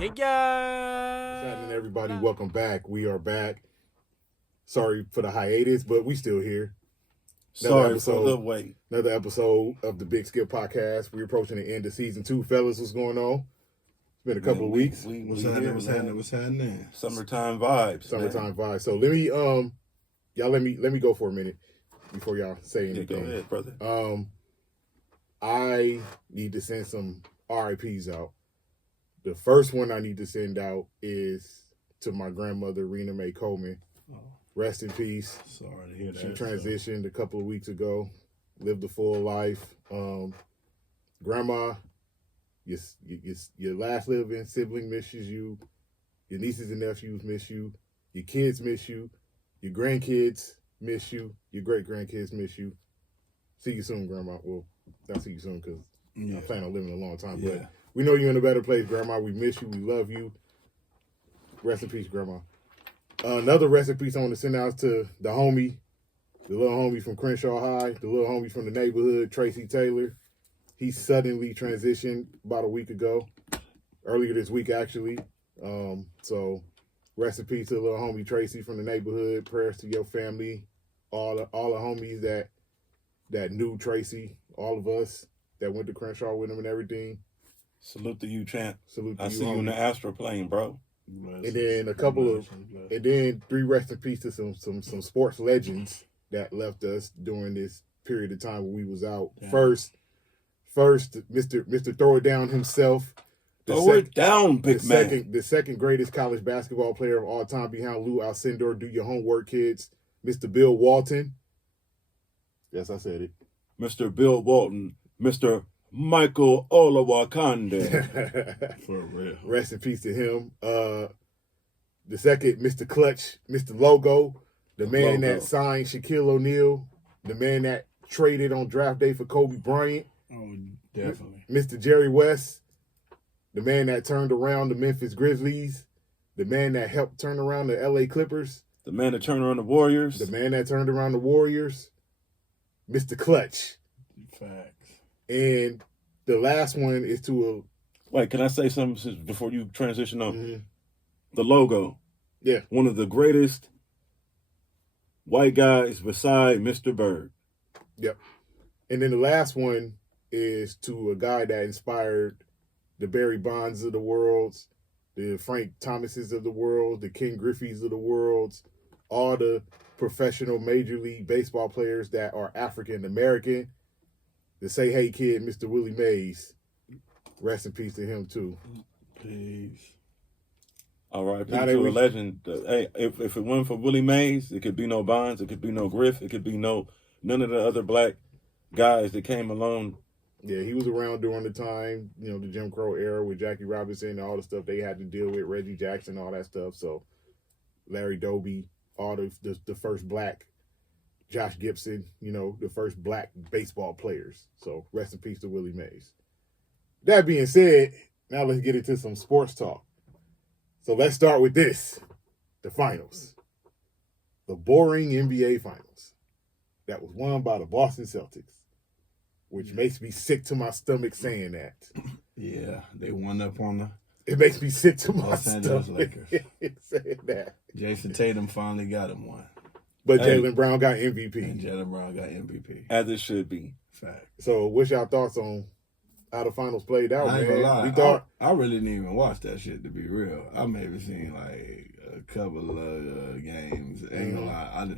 Hey What's guys! happening, everybody? Welcome back. We are back. Sorry for the hiatus, but we still here. Sorry for the wait. Another episode of the Big Skip Podcast. We're approaching the end of season 2, fellas. What's going on? It's been a couple of weeks. What's happening? Summertime vibes. Summertime vibes. So let me y'all let me go for a minute before y'all say anything. Yeah, go ahead, brother. I need to send some RIPs out. The first one I need to send out is to my grandmother, Rena Mae Coleman. Oh. Rest in peace. Sorry to hear that. She transitioned a couple of weeks ago, lived a full life. Grandma, your last living sibling misses you. Your nieces and nephews miss you. Your kids miss you. Your grandkids miss you. Your great-grandkids miss you. See you soon, Grandma. Well, not see you soon because I plan on living a long time. Yeah. But we know you're in a better place, Grandma. We miss you. We love you. Rest in peace, Grandma. Another rest in peace I want to send out to the little homie from Crenshaw High, the little homie from the neighborhood, Tracy Taylor. He suddenly transitioned about a week ago, earlier this week actually. So rest in peace to the little homie Tracy from the neighborhood. Prayers to your family, all the homies that knew Tracy, all of us that went to Crenshaw with him and everything. Salute to you, champ. Salute to I you, see you in the astroplane, bro. And then and then 3 rest in peace to some sports legends that left us during this period of time when we was out. Yeah. First, Mr. Throw It Down himself. Throw it down, big man. The second greatest college basketball player of all time behind Lou Alcindor. Do your homework, kids. Mr. Bill Walton. Yes, I said it. Mr. Bill Walton. Mr. Michael Olawakande. For real. Rest in peace to him. The second, Mr. Clutch, Mr. Logo, the man that signed Shaquille O'Neal, the man that traded on draft day for Kobe Bryant. Oh, definitely. Mr. Jerry West, the man that turned around the Memphis Grizzlies, the man that helped turn around the LA Clippers. The man that turned around the Warriors. The man that turned around the Warriors. Mr. Clutch. Facts. And the last one is to Wait, can I say something before you transition on? Mm-hmm. The Logo. Yeah. One of the greatest white guys beside Mr. Bird. Yep. And then the last one is to a guy that inspired the Barry Bonds of the world, the Frank Thomases of the world, the Ken Griffeys of the world, all the professional Major League Baseball players that are African American. The Say Hey Kid, Mr. Willie Mays. Rest in peace to him, too. Peace. All right, to a legend. Hey, if it weren't for Willie Mays, it could be no Bonds, it could be no Griff, it could be none of the other black guys that came along. Yeah, he was around during the time, the Jim Crow era with Jackie Robinson and all the stuff they had to deal with, Reggie Jackson, all that stuff. So Larry Doby, all the first black, Josh Gibson, the first black baseball players. So rest in peace to Willie Mays. That being said, now let's get into some sports talk. So let's start with this. The finals. The boring NBA finals. That was won by the Boston Celtics. Which makes me sick to my stomach saying that. Yeah, they won up on the... It makes me sick to my Los Angeles stomach saying that. Jason Tatum finally got him one. But Jaylen Brown got MVP. And Jaylen Brown got MVP. As it should be. Fact. So what's y'all thoughts on how the finals played out, I ain't man? gonna lie. I really didn't even watch that shit, to be real. I maybe seen like a couple of games. Ain't gonna lie.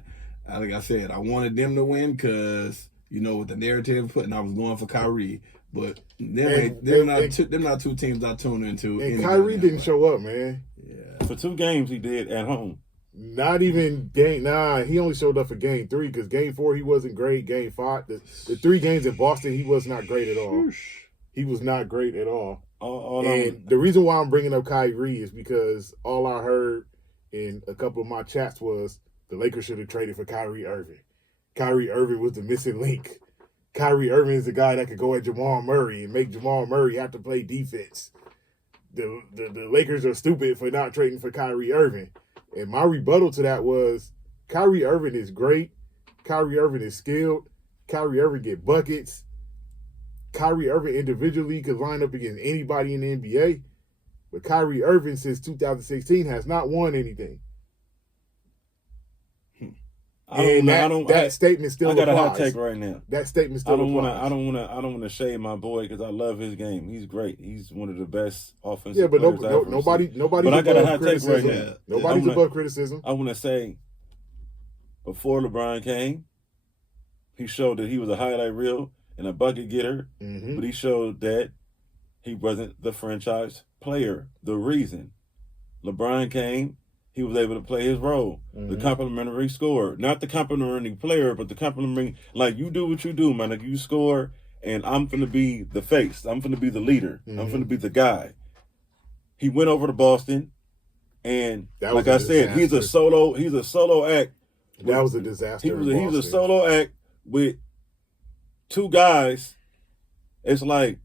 Like I said, I wanted them to win because, with the narrative putting, I was going for Kyrie. But they're not two teams I tune into. And Kyrie didn't show up, man. Yeah. For 2 games he did at home. Not even game. Nah, he only showed up for game 3 because game 4 he wasn't great. Game 5, the 3 games in Boston he was not great at all. He was not great at all. And the reason why I'm bringing up Kyrie is because all I heard in a couple of my chats was the Lakers should have traded for Kyrie Irving. Kyrie Irving was the missing link. Kyrie Irving is the guy that could go at Jamal Murray and make Jamal Murray have to play defense. The Lakers are stupid for not trading for Kyrie Irving. And my rebuttal to that was Kyrie Irving is great. Kyrie Irving is skilled. Kyrie Irving get buckets. Kyrie Irving individually could line up against anybody in the NBA. But Kyrie Irving since 2016 has not won anything. That statement still applies. I got a hot take right now. That statement still applies. I don't want to shade my boy because I love his game. He's great. He's one of the best offensive players. Nobody's But I got a hot take right now. Nobody's above criticism. I want to say, before LeBron came, he showed that he was a highlight reel and a bucket getter, but he showed that he wasn't the franchise player. The reason LeBron came, he was able to play his role, the complimentary scorer. Not the complimentary player, but the complimentary, like, you do what you do, man. Like, you score, and I'm going to be the face. I'm going to be the leader. I'm going to be the guy. He went over to Boston, and like I said, he's a solo act. That was a disaster. He's a solo act with two guys. It's like,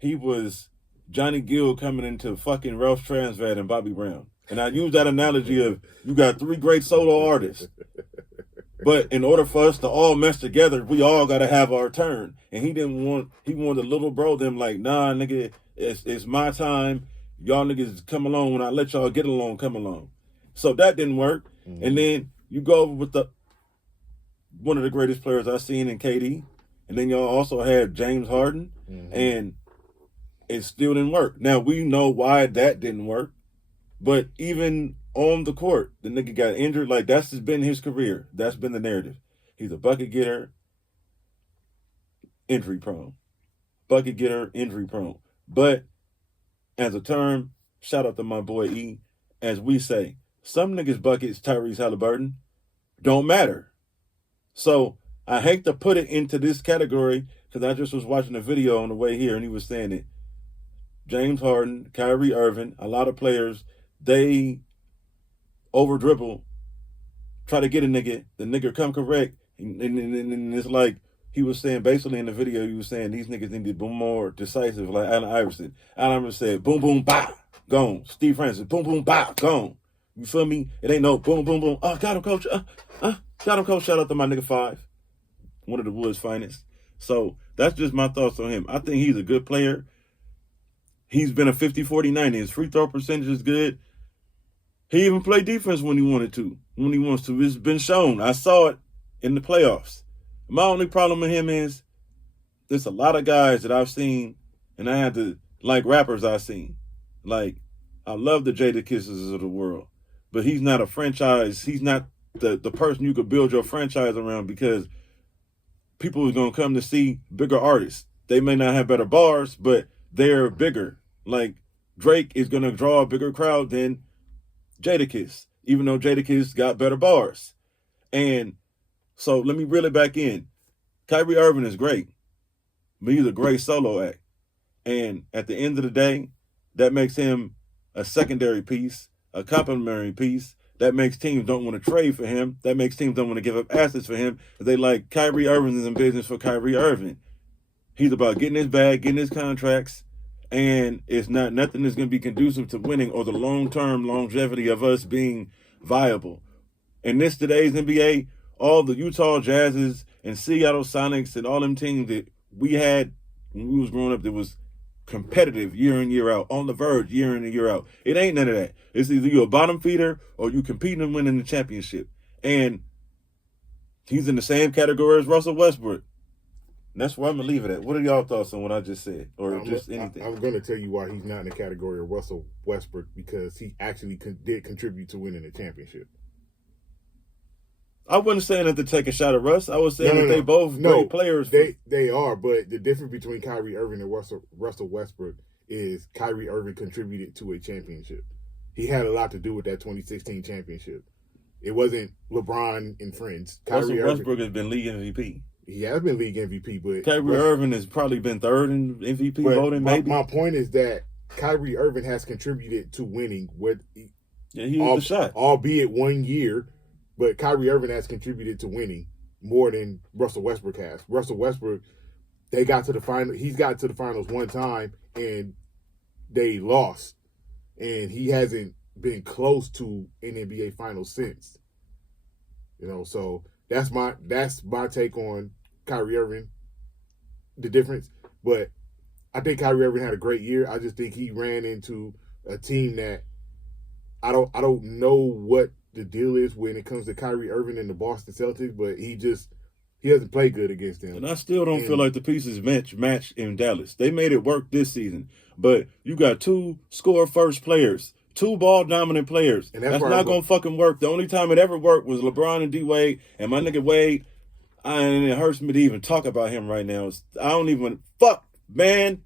he was Johnny Gill coming into fucking Ralph Transvat and Bobby Brown. And I use that analogy of you got three great solo artists. But in order for us to all mesh together, we all got to have our turn. And he wanted a little bro them like, nah, nigga, it's my time. Y'all niggas come along. When I let y'all get along, come along. So that didn't work. And then you go over with one of the greatest players I've seen in KD. And then y'all also had James Harden. And it still didn't work. Now, we know why that didn't work. But even on the court, the nigga got injured. Like, that's just been his career. That's been the narrative. He's a bucket getter, injury prone. Bucket getter, injury prone. But as a term, shout out to my boy E, as we say, some niggas' buckets, Tyrese Halliburton, don't matter. So I hate to put it into this category because I just was watching a video on the way here and he was saying it. James Harden, Kyrie Irving, a lot of players, they over dribble, try to get a nigga, the nigga come correct, and it's like he was saying basically in the video, he was saying these niggas need to be more decisive, like Allen Iverson. Allen Iverson said, boom, boom, bah, gone. Steve Francis, boom, boom, bah, gone. You feel me? It ain't no boom, boom, boom. Oh, got him, coach. Got him, coach. Shout out to my nigga Five, one of the Woods' finest. So that's just my thoughts on him. I think he's a good player. He's been a 50-40-90. His free throw percentage is good. He even played defense when he wanted to, when he wants to. It's been shown. I saw it in the playoffs. My only problem with him is there's a lot of guys that I've seen, and I had to, like rappers I've seen. Like, I love the Jadakisses of the world, but he's not a franchise. He's not the person you could build your franchise around because people are going to come to see bigger artists. They may not have better bars, but they're bigger. Like, Drake is going to draw a bigger crowd than Jadakiss, even though Jadakiss got better bars. And so let me reel it back in. Kyrie Irving is great, but he's a great solo act. And at the end of the day, that makes him a secondary piece, a complementary piece. That makes teams don't want to trade for him. That makes teams don't want to give up assets for him. They like Kyrie Irving is in business for Kyrie Irving. He's about getting his bag, getting his contracts, and it's not nothing that's going to be conducive to winning or the long-term longevity of us being viable. In this today's NBA, all the Utah Jazzes and Seattle Sonics and all them teams that we had when we was growing up that was competitive year in, year out, on the verge year in and year out. It ain't none of that. It's either you're a bottom feeder or you competing and winning the championship. And he's in the same category as Russell Westbrook. And that's where I'm going to leave it at. What are y'all thoughts on what I just said? Or just anything? I'm going to tell you why he's not in the category of Russell Westbrook, because he actually did contribute to winning the championship. I wasn't saying that to take a shot at Russ. I was saying that they both great players. They are, but the difference between Kyrie Irving and Russell Westbrook is Kyrie Irving contributed to a championship. He had a lot to do with that 2016 championship. It wasn't LeBron and friends. Russell Westbrook has been league MVP. He has been league MVP, but Kyrie Irving has probably been third in MVP voting. Maybe my point is that Kyrie Irving has contributed to winning with he hit the shot, albeit 1 year. But Kyrie Irving has contributed to winning more than Russell Westbrook has. Russell Westbrook, they got to the final. He's got to the finals one time and they lost, and he hasn't been close to an NBA finals since. You know, so that's my take on Kyrie Irving. the difference. But I think Kyrie Irving had a great year. I just think he ran into a team that I don't know what the deal is when it comes to Kyrie Irving and the Boston Celtics, but he hasn't played good against them. And I still don't feel like the pieces match in Dallas. They made it work this season, but you got 2 score-first players, 2 ball-dominant players. And that's not going to fucking work. The only time it ever worked was LeBron and D-Wade, and my nigga Wade, and it hurts me to even talk about him right now. I don't even, fuck, man.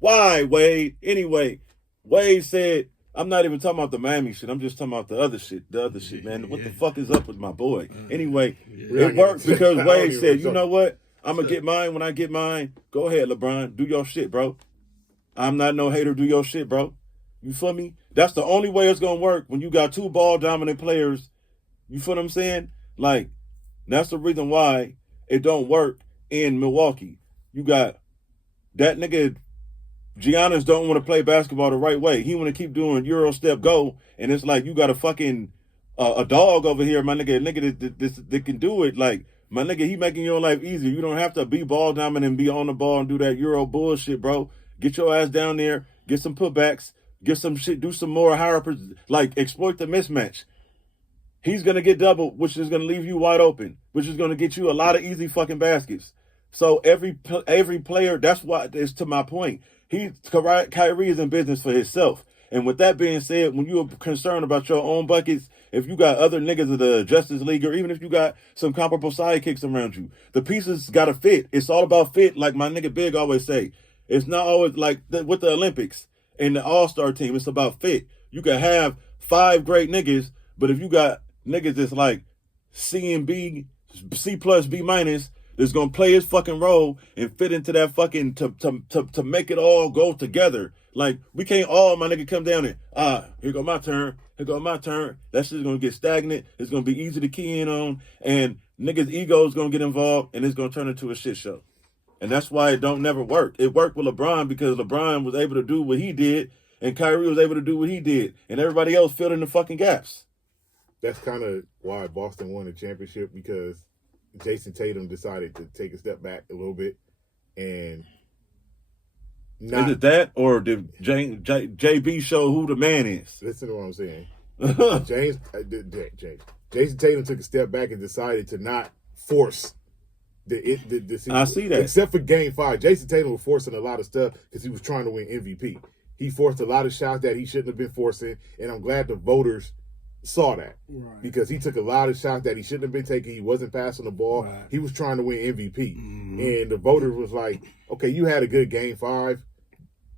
Why, Wade? Anyway, Wade said, I'm not even talking about the Miami shit. I'm just talking about the other shit, man. What the fuck is up with my boy? Anyway, it worked because Wade said, you know what? I'm going to get mine when I get mine. Go ahead, LeBron. Do your shit, bro. I'm not no hater. Do your shit, bro. You feel me? That's the only way it's going to work when you got 2 ball-dominant players. You feel what I'm saying? Like, that's the reason why it don't work in Milwaukee. You got that nigga Giannis don't want to play basketball the right way. He want to keep doing Euro step go, and it's like you got a fucking a dog over here, my nigga. That can do it. Like my nigga, he making your life easier. You don't have to be ball dominant and be on the ball and do that Euro bullshit, bro. Get your ass down there, get some putbacks, get some shit, do some more higher, like exploit the mismatch. He's gonna get doubled, which is gonna leave you wide open, which is gonna get you a lot of easy fucking baskets. So every player, that's why it's to my point. Kyrie is in business for himself. And with that being said, when you're concerned about your own buckets, if you got other niggas of the Justice League, or even if you got some comparable sidekicks around you, the pieces got to fit. It's all about fit, like my nigga Big always say. It's not always like with the Olympics and the All-Star team. It's about fit. You can have 5 great niggas, but if you got niggas that's like C and B, C plus, B minus, that's gonna play his fucking role and fit into that fucking to make it all go together. Like we can't all, my nigga, come down and here go my turn, here go my turn. That shit's gonna get stagnant. It's gonna be easy to key in on, and niggas' ego is gonna get involved, and it's gonna turn into a shit show. And that's why it don't never work. It worked with LeBron because LeBron was able to do what he did, and Kyrie was able to do what he did, and everybody else filled in the fucking gaps. That's kind of why Boston won the championship, because Jason Tatum decided to take a step back a little bit, and is it that, or did JB show who the man is? Listen to what I'm saying. Jason Tatum took a step back and decided to not force the I see that. Except for Game 5, Jason Tatum was forcing a lot of stuff because he was trying to win MVP. He forced a lot of shots that he shouldn't have been forcing, and I'm glad the voters saw that, right, because he took a lot of shots that he shouldn't have been taking. He wasn't passing the ball. Right. He was trying to win MVP, and the voters was like, "Okay, you had a good Game 5,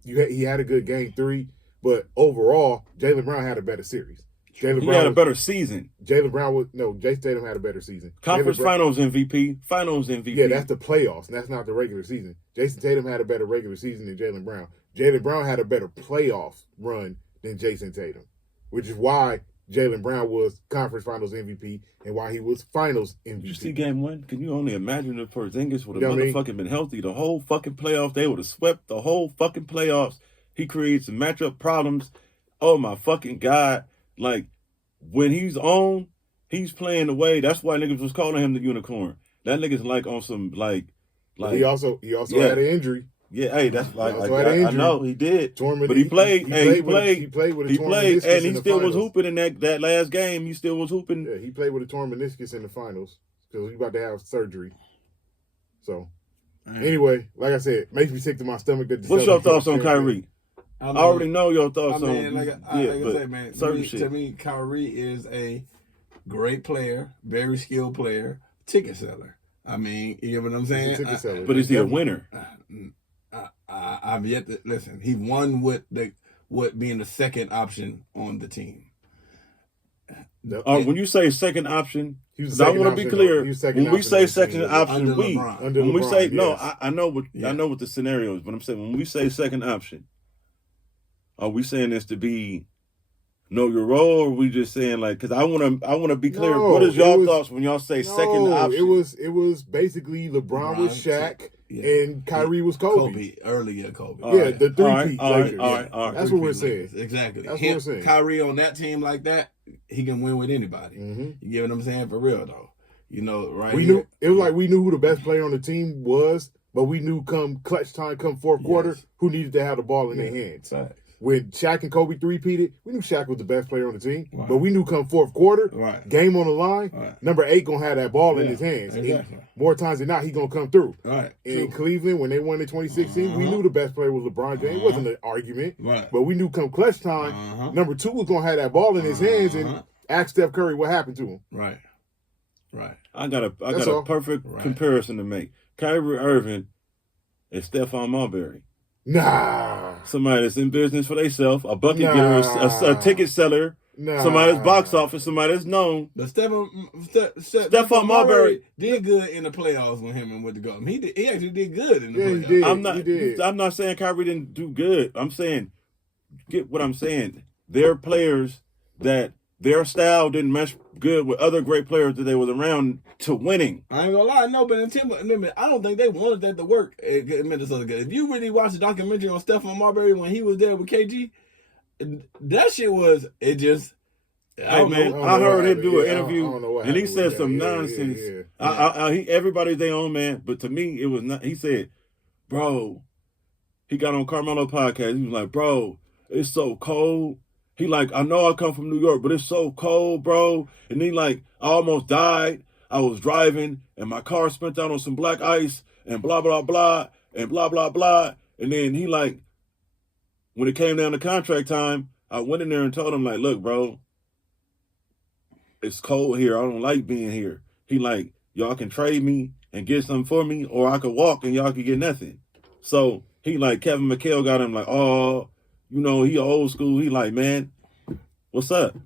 he had a good Game 3, but overall, Jaylen Brown had a better series. He had a better season. Jason Tatum had a better season. Conference Finals MVP. Yeah, that's the playoffs, and that's not the regular season. Jason Tatum had a better regular season than Jaylen Brown. Jaylen Brown had a better playoff run than Jason Tatum, which is why Jaylen Brown was Conference Finals MVP and why he was Finals MVP. Did you see Game 1? Can you only imagine if Porzingis would have motherfucking been healthy the whole fucking playoffs? They would have swept the whole fucking playoffs. He creates some matchup problems. Oh my fucking God. Like, when he's on, he's playing the way. That's why niggas was calling him the unicorn. That nigga's like on some like he also had an injury. Yeah, hey, that's like I know he did, but he played. He played, and he still was hooping in that last game. He still was hooping. Yeah, he played with a torn meniscus in the finals because he's about to have surgery. So, anyway, like I said, makes me sick to my stomach. What's your thoughts on Kyrie? I already know your thoughts on. Like I said, man, to me, Kyrie is a great player, very skilled player, ticket seller. I mean, you know what I'm saying? Ticket seller. But is he a winner? I've yet to listen. He won with being the second option on the team. When you say second option, I want to be clear. When we say second option, when we say no, I know what the scenario is. But I'm saying when we say second option, are we saying this to be know your role, or are we just saying like? Because I want to be clear. What is y'all thoughts when y'all say second option? It was basically LeBron was Shaq. Yeah. And Kyrie was Kobe. Earlier Kobe. Yeah, the three-peat. All right. That's what we're saying. Exactly. That's what we're saying. Kyrie on that team like that, he can win with anybody. Mm-hmm. You get what I'm saying? For real, though. You know, right? We knew who the best player on the team was but we knew come clutch time, come fourth quarter, who needed to have the ball in their hands. Right. When Shaq and Kobe three-peated, we knew Shaq was the best player on the team. Right. But we knew come fourth quarter, game on the line, number 8 going to have that ball in his hands. Exactly. More times than not, he going to come through. Right. And in Cleveland, when they won in 2016, we knew the best player was LeBron James. It wasn't an argument. Right. But we knew come clutch time, number 2 was going to have that ball in his hands and ask Steph Curry what happened to him. Right. Right. I got a perfect comparison to make. Kyrie Irving and Stephon Marbury. Nah. Somebody that's in business for themselves, a bucket getter, a ticket seller, somebody that's box office, somebody that's known. But Stephon Marbury did good in the playoffs when him and with the Golden. He actually did good in the playoffs. I'm not saying Kyrie didn't do good. I'm saying, get what I'm saying. They're players that their style didn't mesh good with other great players that they was around to winning. I ain't gonna lie, no, but I don't think they wanted that to work at Minnesota. If you really watch the documentary on Stephon Marbury when he was there with KG, that shit was, it just... I heard him do an interview, and he said some nonsense. Everybody's their own man, but to me, it was not. He said, bro, he got on Carmelo's podcast, he was like, bro, it's so cold. He like, I know I come from New York, but it's so cold, bro. And he like, I almost died. I was driving, and my car spent out on some black ice, and blah, blah, blah, and blah, blah, blah. And then he like, when it came down to contract time, I went in there and told him like, look, bro, it's cold here. I don't like being here. He like, y'all can trade me and get something for me, or I could walk and y'all could get nothing. So he like, Kevin McHale got him like, oh, you know, he old school. He like, man, what's up?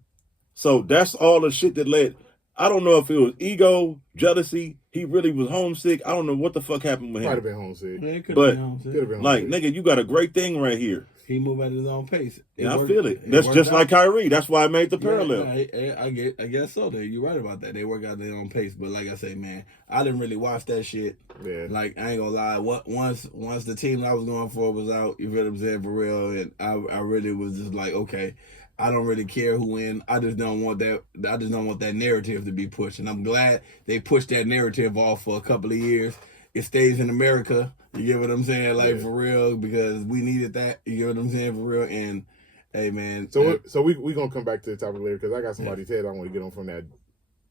So that's all the shit that led. I don't know if it was ego, jealousy. He really was homesick. I don't know what the fuck happened with him. Might have been homesick. Yeah, but been like, nigga, you got a great thing right here. He moved at his own pace. I feel it. That's just like Kyrie. That's why I made the parallel. I guess so. You're right about that. They work out their own pace. But like I say, man, I didn't really watch that shit. Yeah. Like, I ain't gonna lie. Once the team I was going for was out, you feel what I'm saying, for real, and I really was just like, okay, I don't really care who wins. I just don't want that narrative to be pushed. And I'm glad they pushed that narrative off for a couple of years. It stays in America. You get what I'm saying? Like, for real, because we needed that. You get what I'm saying? For real. And, hey, man. So we going to come back to the topic later because I got somebody's head I want to get on from that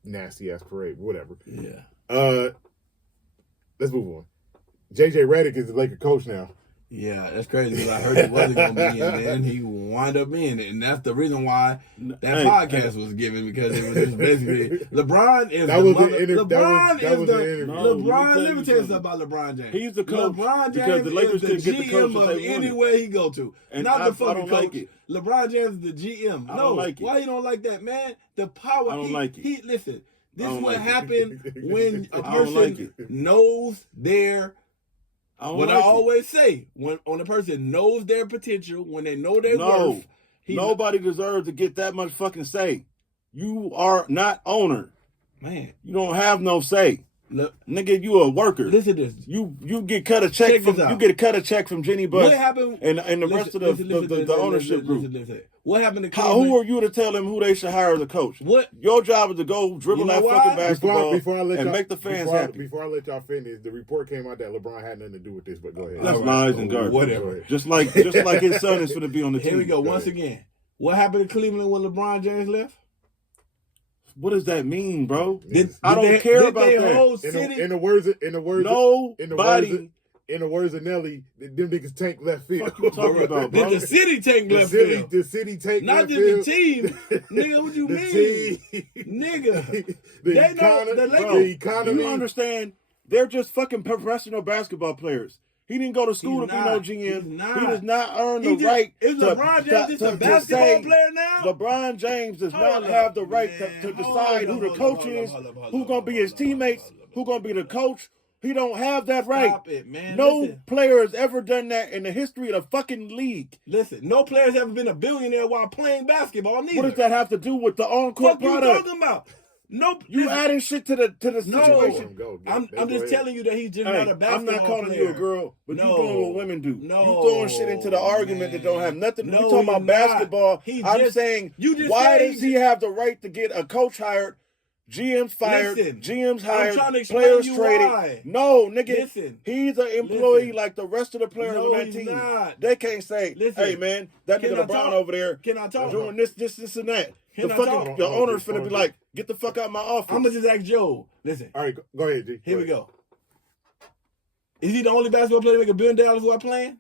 nasty-ass parade. Whatever. Yeah. Let's move on. JJ Redick is the Laker coach now. Yeah, that's crazy because I heard he wasn't going to be in there, and he wound up being it. And that's the reason why that podcast was given, because it was just basically LeBron is the mother. LeBron, let me tell you something about LeBron James. He's the coach. LeBron James because the Lakers is the get the coach GM of anywhere he go to. And not the fucking coach. Like it. LeBron James is the GM. I don't like it. Why you don't like that, man? The power. I don't like it. Listen, this is what happened when a person knows their... What I always say, when a person knows their potential, when they know their worth, nobody deserves to get that much fucking say. You are not owner. Man. You don't have no say. Look, nigga, you a worker. Listen to this. You get cut a check from Jenny Buss. What happened? And the rest of the ownership group. Listen. What happened to Cleveland? Who are you to tell them who they should hire as a coach? What? Your job is to go dribble that fucking basketball and make the fans happy. Before I let y'all finish, the report came out that LeBron had nothing to do with this, but go ahead. That's lies and garbage. Whatever. Just like his son is going to be on the team. Here we go. Once again. What happened to Cleveland when LeBron James left? What does that mean, bro? I don't care about that. In the words of Nelly, them niggas tank left field. What you talking about, bro? Did the city tank left field? The city tank left field. Not just the team. Nigga, what you mean? Nigga. The economy. You understand? They're just fucking professional basketball players. He didn't go to school to be no GM. He does not earn the right. Is LeBron James just a basketball player now? LeBron James does not have the right to decide who the coach is, who's going to be his teammates, who's going to be the coach. He don't have that right. Stop it, man. No player has ever done that in the history of the fucking league. Listen, no player's ever been a billionaire while playing basketball, neither. What does that have to do with the on-court product? What you talking about? Nope. You adding shit to the situation. I'm just telling you that he's just not a basketball player. I'm not calling you a girl, but you doing what women do. No, you throwing shit into the argument that don't have nothing. We talking about basketball. I'm saying, why does he have the right to get a coach hired GM's fired. Listen, GM's hired. I'm trying to explain Players you traded. why. No, nigga. Listen. He's an employee Listen. like the rest of the players No, on that he's team. not. They can't say, Listen. hey, man, that Can nigga I LeBron talk? over there Can I talk? doing this, and that. Can The I fucking talk? the owner's finna be like, get the fuck out of my office. I'm going to just ask Joe. Listen. All right, go ahead, G. Here we go. Is he the only basketball player to make $1 billion while playing?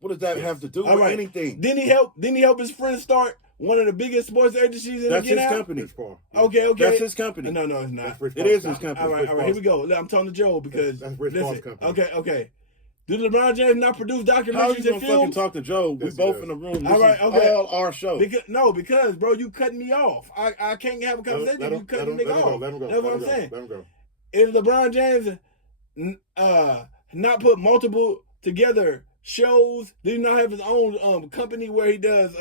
What does that have to do with anything? Didn't he help his friend start one of the biggest sports agencies in That's the his company. Okay. That's his company. No, it's not. It is his company. All right. Here we go. I'm talking to Joe because that's Rich Paul's company. Okay. Did LeBron James not produce How documentaries you gonna and fucking films? talk to Joe? We both in the room. This is all our show. Because bro, you cutting me off. I can't have a conversation. You cutting me off. Let him go. That's what I'm saying. Let him go. Is LeBron James not put multiple together shows? Did he not have his own company where he does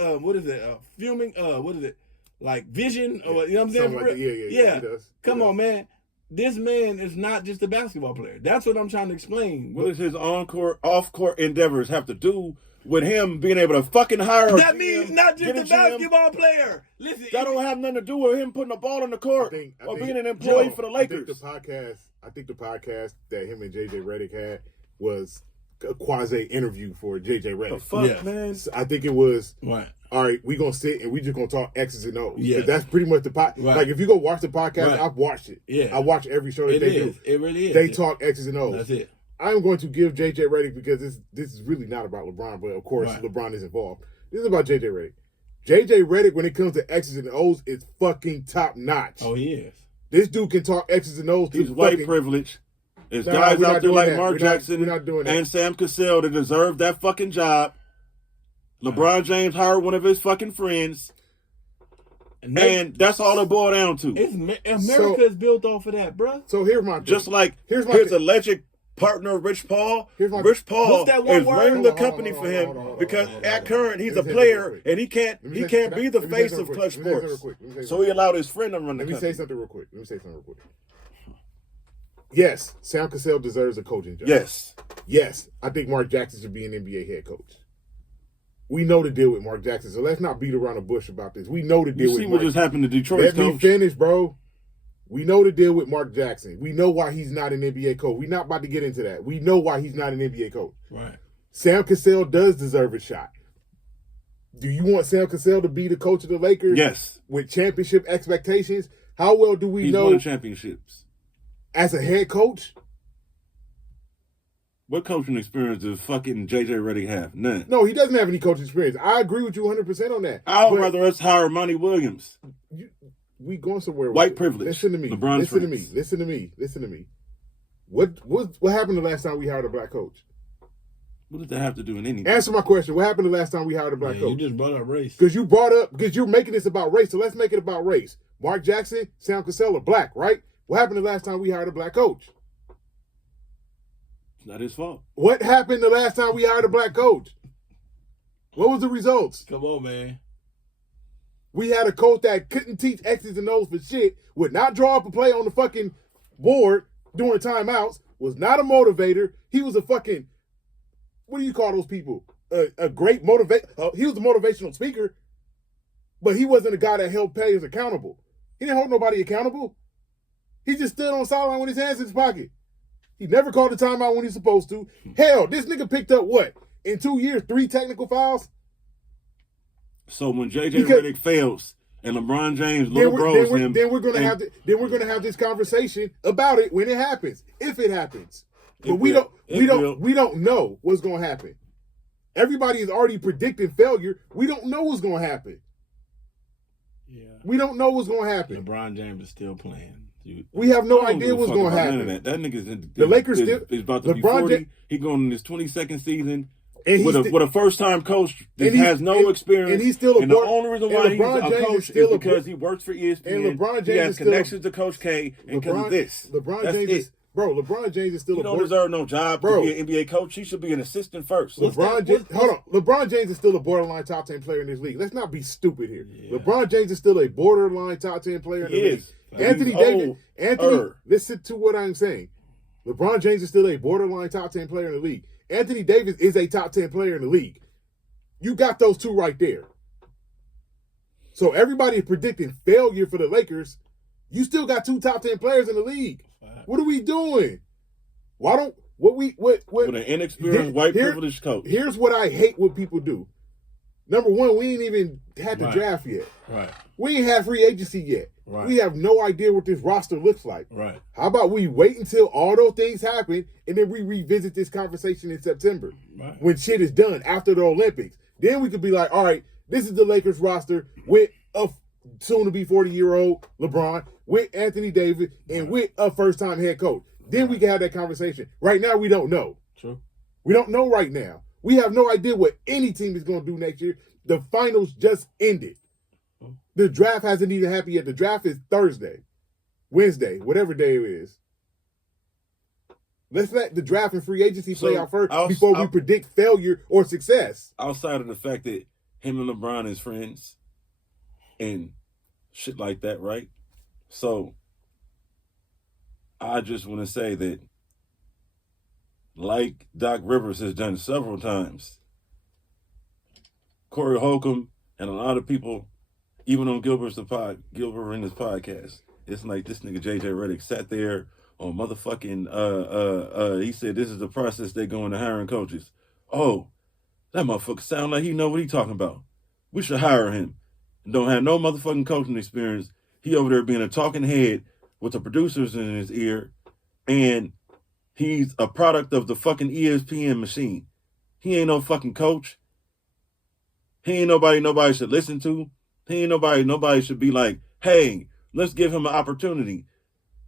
filming? What is it? Like Vision or you know what I'm saying? Like yeah. He does. Come on, man. This man is not just a basketball player. That's what I'm trying to explain. What does his on-court, off-court endeavors have to do with him being able to fucking hire? That means not just a basketball player. Listen, that don't have nothing to do with him putting the ball in the court or being an employee for the Lakers. I think the podcast that him and JJ Redick had was a quasi interview for JJ Redick. The fuck, man? I think it was. Right. All right, we're going to sit and we just going to talk X's and O's. Yeah. That's pretty much the podcast. Right. Like, if you go watch the podcast, Right. I've watched it. Yeah. I watch every show that they do. It really is. They talk X's and O's. That's it. I'm going to give JJ Redick, because this is really not about LeBron, but of course LeBron is involved. This is about JJ Redick. JJ Redick, when it comes to X's and O's, is fucking top notch. Oh, he is. This dude can talk X's and O's. He's white privilege. There's guys out there like Mark Jackson and Sam Cassell that deserve that fucking job. LeBron James hired one of his fucking friends. And that's all it boiled down to. America is built off of that, bro. So here's my thing. Just like his alleged partner, Rich Paul. Rich Paul is running the company for him because at current he's a player and he can't be the face of Clutch Sports. So he allowed his friend to run the company. Let me say something real quick. Yes, Sam Cassell deserves a coaching job. Yes, I think Mark Jackson should be an NBA head coach. We know the deal with Mark Jackson, so let's not beat around the bush about this. We know the deal with Mark. You see what just happened to Detroit. Let me finish, bro. We know the deal with Mark Jackson. We know why he's not an NBA coach. We're not about to get into that. We know why he's not an NBA coach. Right. Sam Cassell does deserve a shot. Do you want Sam Cassell to be the coach of the Lakers? Yes. With championship expectations? How well do we know? He's won championships. As a head coach? What coaching experience does fucking JJ Redick have? None. No, he doesn't have any coaching experience. I agree with you 100% on that. I would rather us hire Monty Williams. We going somewhere. White privilege. Listen to me. Listen to me. What happened the last time we hired a black coach? What does that have to do with anything? Answer my question. What happened the last time we hired a black coach? You just brought up race. Because you're making this about race, so let's make it about race. Mark Jackson, Sam Cassell are black, right? What happened the last time we hired a black coach? It's not his fault. What happened the last time we hired a black coach? What was the results? Come on, man. We had a coach that couldn't teach X's and O's for shit, would not draw up a play on the fucking board during timeouts, was not a motivator. He was a fucking, what do you call those people? A great he was a motivational speaker, but he wasn't a guy that held players accountable. He didn't hold nobody accountable. He just stood on the sideline with his hands in his pocket. He never called the timeout when he's supposed to. Hell, this nigga picked up what? In 2 years, 3 technical fouls? So when JJ Redick fails and LeBron James little bros him, then we're gonna have this conversation about it when it happens, if it happens. But we don't know what's gonna happen. Everybody is already predicting failure. We don't know what's gonna happen. Yeah. We don't know what's gonna happen. LeBron James is still playing. We have no idea what's going to happen. That nigga's in the Lakers is about to be 40. He going in his 22nd season with a first-time coach that has no experience. And he's still the only reason why he's a coach is because he works for ESPN. And LeBron James he has connections to Coach K and because of this. LeBron James is still he don't deserve no job to be an NBA coach. He should be an assistant first. LeBron James is still a borderline top 10 player in this league. Let's not be stupid here. Yeah. LeBron James is still a borderline top 10 player in the league. Anthony, listen to what I'm saying. LeBron James is still a borderline top 10 player in the league. Anthony Davis is a top 10 player in the league. You got those two right there. So everybody is predicting failure for the Lakers You still got 2 top 10 players in the league. What are we doing? Why don't what with an inexperienced white privileged coach? Here's what I hate what people do. Number one, we ain't even had the draft yet. Right. We ain't had free agency yet. Right. We have no idea what this roster looks like. Right. How about we wait until all those things happen and then we revisit this conversation in September when shit is done after the Olympics. Then we could be like, all right, this is the Lakers roster with a soon-to-be 40-year-old LeBron, with Anthony Davis, and with a first-time head coach. Then we can have that conversation. Right now, we don't know. True. We don't know right now. We have no idea what any team is going to do next year. The finals just ended. The draft hasn't even happened yet. The draft is Thursday, Wednesday, whatever day it is. Let's let the draft and free agency play out first before we predict failure or success. Outside of the fact that him and LeBron is friends and shit like that, right? So I just want to say that, like Doc Rivers has done several times, Corey Holcomb and a lot of people, even on Gilbert in his podcast, it's like this nigga JJ Redick sat there on motherfucking he said this is the process they go into hiring coaches. Oh, that motherfucker sound like he know what he talking about. We should hire him. Don't have no motherfucking coaching experience. He over there being a talking head with the producers in his ear, and he's a product of the fucking ESPN machine. He ain't no fucking coach. He ain't nobody should listen to. He ain't nobody should be like, hey, let's give him an opportunity.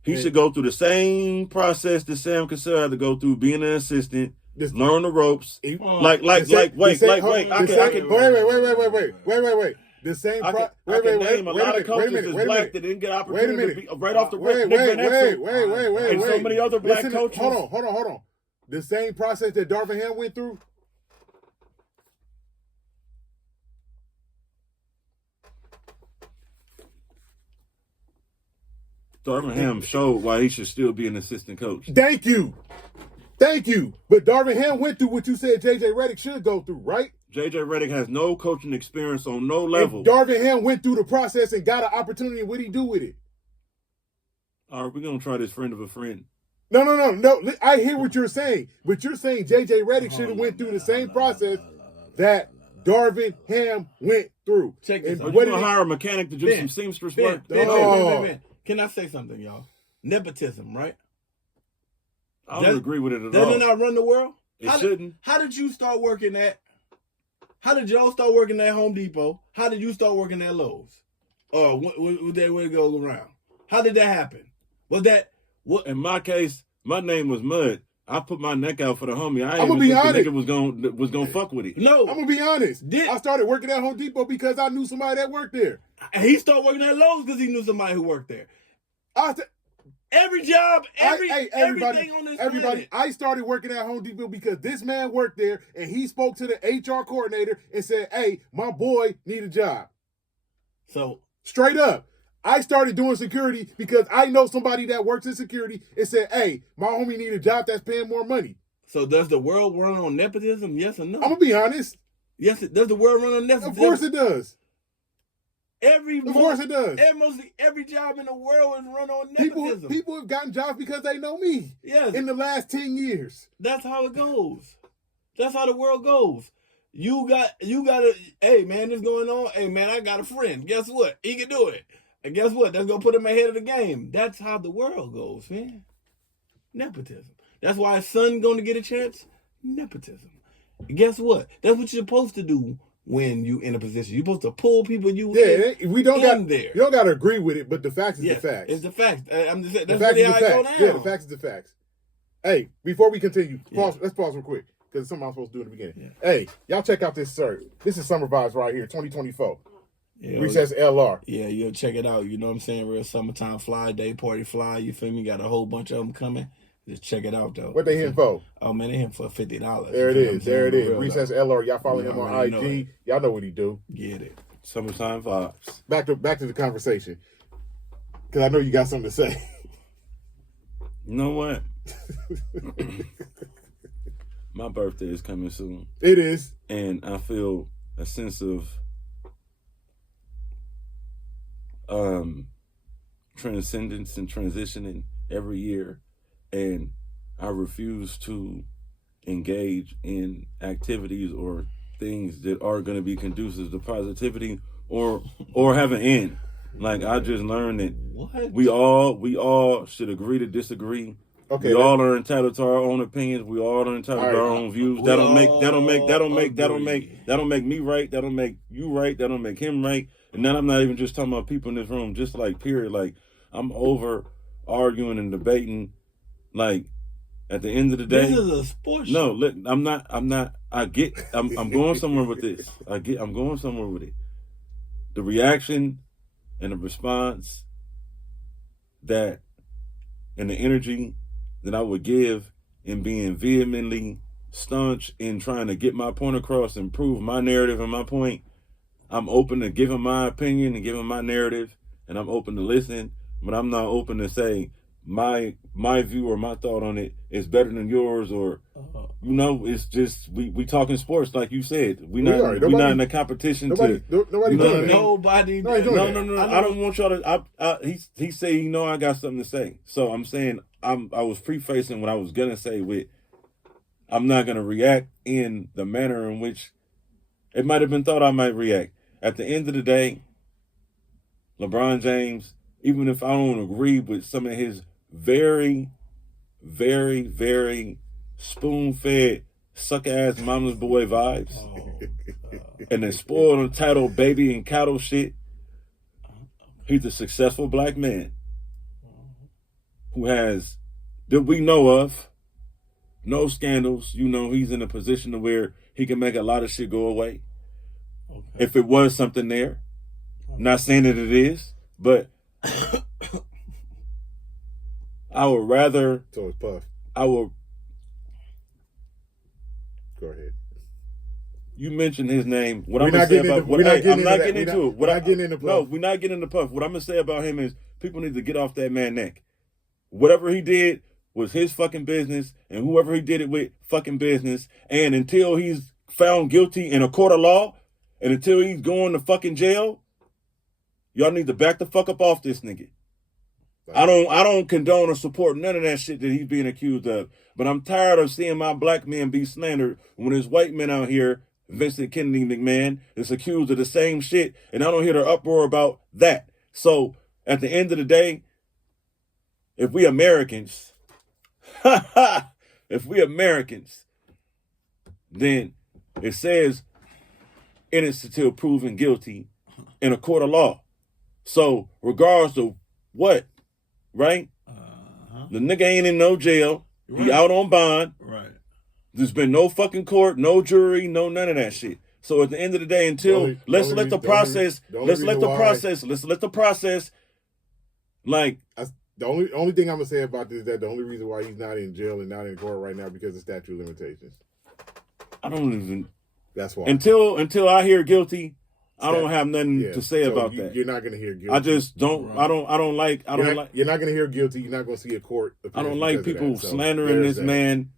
He should go through the same process that Sam Cassell had to go through, being an assistant, learn the ropes. Wait. The same I can name a lot of coaches that's black that didn't get opportunity right off the rip. Wait. And so many other black coaches. Hold on. The same process that Darvin Ham went through. Darvin Ham showed why he should still be an assistant coach. Thank you. But Darvin Ham went through what you said JJ Redick should go through, right? JJ Redick has no coaching experience on no level. And Darvin Ham went through the process and got an opportunity. What did he do with it? All right, we're going to try this friend of a friend. No. I hear what you're saying. But you're saying JJ Redick should have went through the same process that Darvin Ham went through. Check this out. Are you going to hire a mechanic to do some seamstress work? Ben. Can I say something, y'all? Nepotism, right? I don't agree with it at all. Doesn't it not run the world? It shouldn't. How did you start working at? How did y'all start working at Home Depot? How did you start working at Lowe's? Or what that way go around? How did that happen? Was that what? In my case, my name was Mud. I put my neck out for the homie. I'm gonna be honest. The nigga was gonna fuck with it. No, I'm gonna be honest. I started working at Home Depot because I knew somebody that worked there. He started working at Lowe's because he knew somebody who worked there. Every job, everything on this planet. I started working at Home Depot because this man worked there and he spoke to the HR coordinator and said, hey, my boy need a job. So straight up, I started doing security because I know somebody that works in security and said, hey, my homie need a job that's paying more money. So does the world run on nepotism? Yes or no? I'm going to be honest. Yes, does the world run on nepotism? Of course it does. Of course it does. Mostly every job in the world is run on nepotism. People have gotten jobs because they know me. Yes. In the last 10 years. That's how it goes. That's how the world goes. You got to, hey man, this going on. Hey man, I got a friend. Guess what? He can do it. And guess what? That's going to put him ahead of the game. That's how the world goes, man. Nepotism. That's why his son going to get a chance. Nepotism. And guess what? That's what you're supposed to do. When you in a position, you're supposed to pull people we don't got there. You don't got to agree with it, but the facts is the facts. It's the facts. I'm just saying, that's really how it go down. Yeah, the facts is the facts. Hey, before we continue, let's pause real quick because it's something I'm supposed to do in the beginning. Yeah. Hey, y'all check out this shirt. This is Summer Vibes right here, 2024. Recess LR. Yeah, you'll check it out. You know what I'm saying? Real summertime fly, day party fly. You feel me? Got a whole bunch of them coming. Just check it out, though. What they hitting for? Oh, man, they hitting for $50. There it is. Recess LR. Y'all follow him on IG. Y'all know what he do. Get it. Summertime vibes. Back to the conversation. Because I know you got something to say. You know what? My birthday is coming soon. It is. And I feel a sense of transcendence and transitioning every year, and I refuse to engage in activities or things that are going to be conducive to positivity or have an end. Like, I just learned that we all should agree to disagree. Okay, we all are entitled to our own opinions. We all are entitled to our own views. That don't make me right. That don't make you right. That don't make him right. And then I'm not even just talking about people in this room. Just like period. Like, I'm over arguing and debating. Like, at the end of the day, this is a sports. No, look, I'm not. I'm going somewhere with this. I'm going somewhere with it. The reaction and the response and the energy that I would give in being vehemently staunch in trying to get my point across and prove my narrative and my point. I'm open to giving my opinion and giving my narrative, and I'm open to listen, but I'm not open to say my view or my thought on it is better than yours, or it's just we talking sports like you said. We're not in a competition. Nobody doing that. No. I don't want y'all to. He said, I got something to say. So I'm saying I was prefacing what I was gonna say with I'm not gonna react in the manner in which it might have been thought I might react. At the end of the day, LeBron James, even if I don't agree with some of his very, very, very spoon-fed, suck-ass mama's boy vibes, and the spoiled, entitled baby and cattle shit, he's a successful black man who has, that we know of, no scandals. He's in a position to where he can make a lot of shit go away. Okay. If it was something there. I'm not saying that it is, but I would rather. So it's Puff. I would. Go ahead. You mentioned his name. What I'm gonna say about what I'm not getting into it. We're not getting into Puff. No, we're not getting into Puff. What I'm gonna say about him is people need to get off that man's neck. Whatever he did was his fucking business, and whoever he did it with, fucking business. And until he's found guilty in a court of law, and until he's going to fucking jail, y'all need to back the fuck up off this nigga. I don't condone or support none of that shit that he's being accused of. But I'm tired of seeing my black men be slandered when there's white men out here, Vincent Kennedy McMahon, is accused of the same shit, and I don't hear the uproar about that. So at the end of the day, if we Americans, then it says innocent till proven guilty in a court of law. So regardless of what, right? The nigga ain't in no jail. Right. He out on bond. Right. There's been no fucking court, no jury, no none of that shit. So at the end of the day, let's let the process. Like, the only thing I'm gonna say about this is that the only reason why he's not in jail and not in court right now because of statute of limitations. I don't even. That's why. Until I hear guilty, I don't have nothing to say about that. You're not gonna hear guilty. I just don't. Right. I don't like. You're not gonna hear guilty. You're not gonna see a court. I don't like people slandering this man.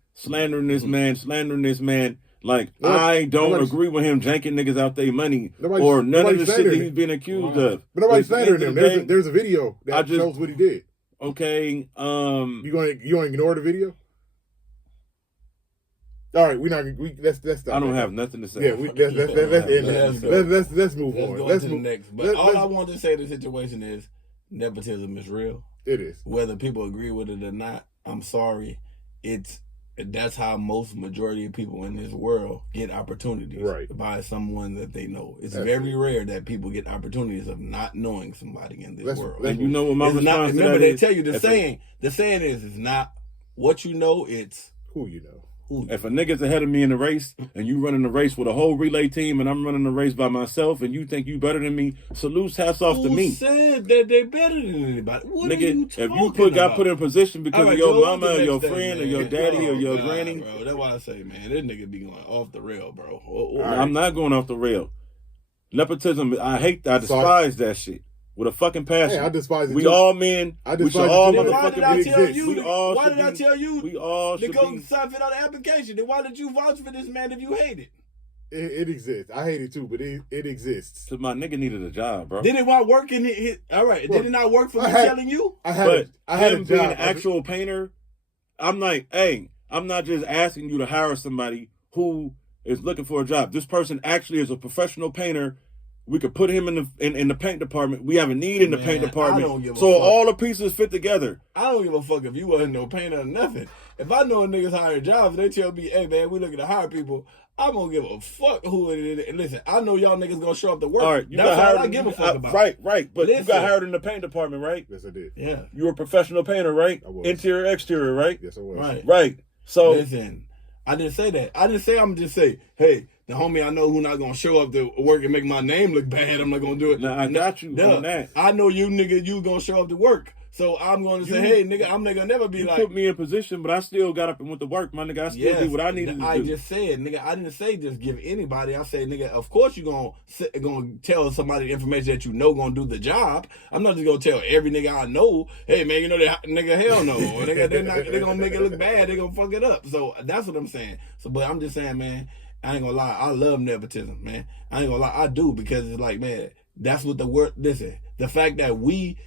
Like, I don't agree with him janking niggas out their money or none of the shit that he's been accused of. But nobody's slandering him. There's a video that shows what he did. Okay. You gonna ignore the video? All right, let's stop. I don't have nothing to say. Yeah, let's move on. Let's move next. But all I want to say to the situation is nepotism is real. It is. Whether people agree with it or not, I'm sorry. That's how most majority of people in this world get opportunities. Right. By someone that they know. It's very rare that people get opportunities of not knowing somebody in this world. And you know what my response to that remember, they tell you the saying is it's not what you know, it's who you know. If a nigga's ahead of me in the race and you running the race with a whole relay team and I'm running the race by myself and you think you better than me, salute, hats off to me. Who said that they better than anybody? What are you talking if you got put in a position because of your mama or your friend or your daddy or your granny. Bro, that's why I say, man, this nigga be going off the rail, bro. I'm not going off the rail. Nepotism, I despise that shit. With a fucking passion. Hey, I despise it. We all men. We should all motherfucking exist. Why did I tell you? We all to go sign for the application. Then why did you vouch for this man if you hate it? It exists. I hate it too, but it exists. So my nigga needed a job, bro. Did it not work in it? All right. Did it not work for me telling you? I had a job. Being an actual painter, I'm like, hey, I'm not just asking you to hire somebody who is looking for a job. This person actually is a professional painter. We could put him in the paint department. We have a need in the paint department. So all the pieces fit together. I don't give a fuck if you wasn't no painter or nothing. If I know a nigga's hiring jobs, they tell me, hey man, we looking to hire people. I'm gonna give a fuck who it is. And listen, I know y'all niggas gonna show up to work. All right, that's all I give a fuck about. Right. But listen, you got hired in the paint department, right? Yes, I did. Yeah. You were a professional painter, right? I was. Interior, exterior, right? Yes, I was. Right. So listen, I didn't say that. I didn't say I'm just say, hey, the homie I know who not gonna show up to work and make my name look bad. I'm not gonna do it. Nah, I got you on that. I know you nigga, you gonna show up to work. So I'm going to say, hey, nigga, I'm not going to never be like. You put me in position, but I still got up and went to work, my nigga. I still did what I needed to do. I just said, nigga, I didn't say just give anybody. I said, nigga, of course you're going to tell somebody the information that you know going to do the job. I'm not just going to tell every nigga I know, hey, man, you know that nigga, hell no. They're going to make it look bad. They're going to fuck it up. So that's what I'm saying. So, but I'm just saying, man, I ain't going to lie. I love nepotism, man. I ain't going to lie. I do because it's like, man, that's what the word, listen, the fact that we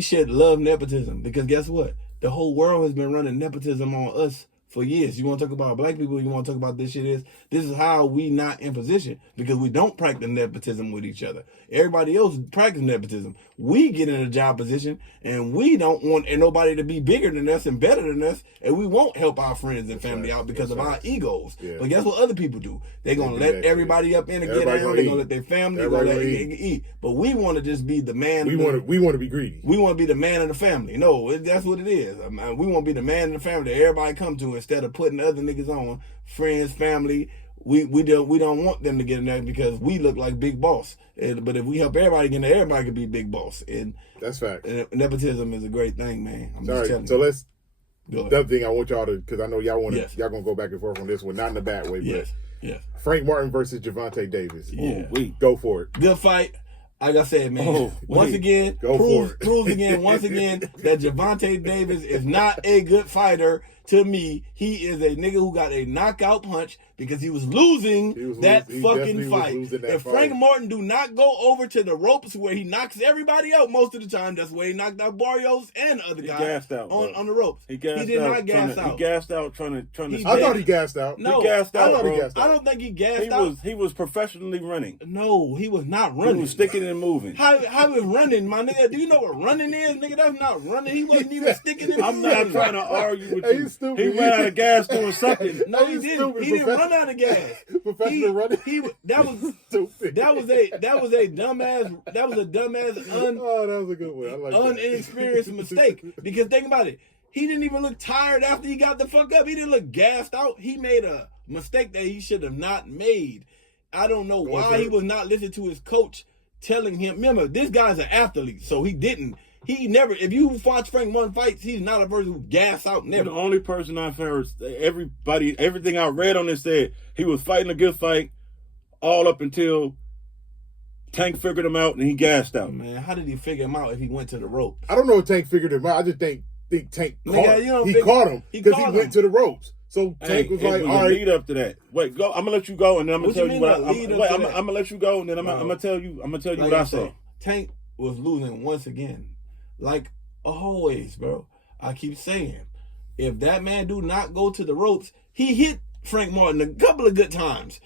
should love nepotism because guess what? The whole world has been running nepotism on us for years. You want to talk about black people, you want to talk about this shit this is how we not in position because we don't practice nepotism with each other. Everybody else practice nepotism. We get in a job position and we don't want nobody to be bigger than us and better than us, and we won't help our friends and family out because of our egos. Yeah. But guess what other people do? They're going to let everybody up in and get down. They're going to let their family eat. But we want to just be the man. We want to be greedy. We want to be the man of the family. No, that's what it is. We want to be the man of the family that everybody come to instead of putting other niggas on, friends, family. We don't want them to get in there because we look like big boss. But if we help everybody get in there, everybody can be big boss. And that's fact. Nepotism is a great thing, man. I'm just telling you. So let's. The other thing I want y'all to, because I know y'all want to, y'all gonna go back and forth on this one, not in a bad way, but Frank Martin versus Javante Davis. Yeah, go for it. Good fight. Like I said, man. Once again, proves again that Javante Davis is not a good fighter. To me, he is a nigga who got a knockout punch because he was losing that fucking fight. If Frank Martin do not go over to the ropes where he knocks everybody out most of the time, that's where he knocked out Barrios and other guys on the ropes. He did not gas out. He gassed out trying to. I thought he gassed out. No, he gassed out, I don't think he gassed out. He was professionally running. No, he was not running. He was sticking and moving. How was running, my nigga? Do you know what running is, nigga? That's not running. He wasn't even sticking and moving. I'm not trying to argue with you. Stupid. He ran out of gas doing something. No, he didn't. He didn't run out of gas. Professional running. That was stupid. That was a dumbass. That was a dumbass. That was a good one. I like inexperienced mistake. Because think about it. He didn't even look tired after he got the fuck up. He didn't look gassed out. He made a mistake that he should have not made. I don't know why he was not listening to his coach telling him. Remember, this guy's an athlete, so he didn't. He never, if you watch Frank Martin fights, he's not a person who gas out, never. The only person I've heard, everything I read on this said he was fighting a good fight all up until Tank figured him out and he gassed out. Man, how did he figure him out if he went to the ropes? I don't know if Tank figured him out. I just think Tank caught him. He caught him because he went to the ropes. So Tank was like, all right. Lead up to that. Wait, go. I'm gonna let you go, and then I'm gonna tell you what. I'm gonna let you go, and then I'm gonna tell you. I'm gonna tell you what I say. Tank was losing once again. Like always, bro. I keep saying, if that man do not go to the ropes, he hit Frank Martin a couple of good times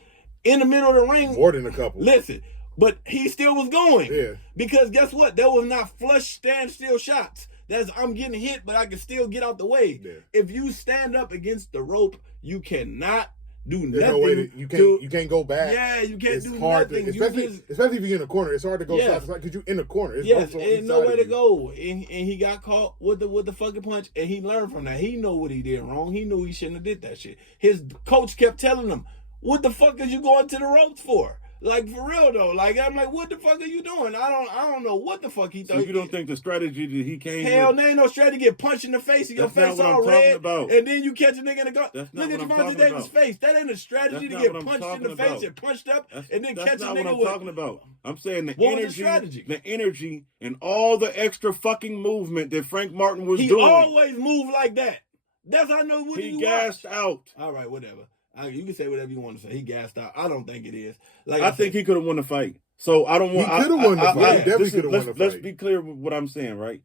in the middle of the ring. More than a couple. Listen, but he still was going. Yeah. Because guess what? There was not flush standstill shots. That's I'm getting hit, but I can still get out the way. Yeah. If you stand up against the rope, you cannot do nothing. No way you can't go back. Yeah, you can't do hard nothing. Especially if you're in a corner. It's hard to go side to side because you're in a corner. Ain't no way to go. And he got caught with the fucking punch, and he learned from that. He know what he did wrong. He knew he shouldn't have did that shit. His coach kept telling him, "What the fuck is you going to the ropes for?" Like, for real though. Like, I'm like, what the fuck are you doing? I don't know what the fuck he thought. So you don't think the strategy that he came Hell, with? there ain't no strategy to get punched in the face and your face all red. And then you catch a nigga in the gut. Look at Javante Davis' face. That ain't a strategy to get punched in the face and punched up and then catch a nigga with. That's not what I'm talking about. I'm saying the energy and all the extra fucking movement that Frank Martin was doing. He always moved like that. That's how I know what he gassed out. All right, whatever. You can say whatever you want to say. He gassed out. I don't think it is. Like I think he could have won the fight. So I don't want. He could have won the fight. He definitely could have won the fight. Let's be clear with what I'm saying, right?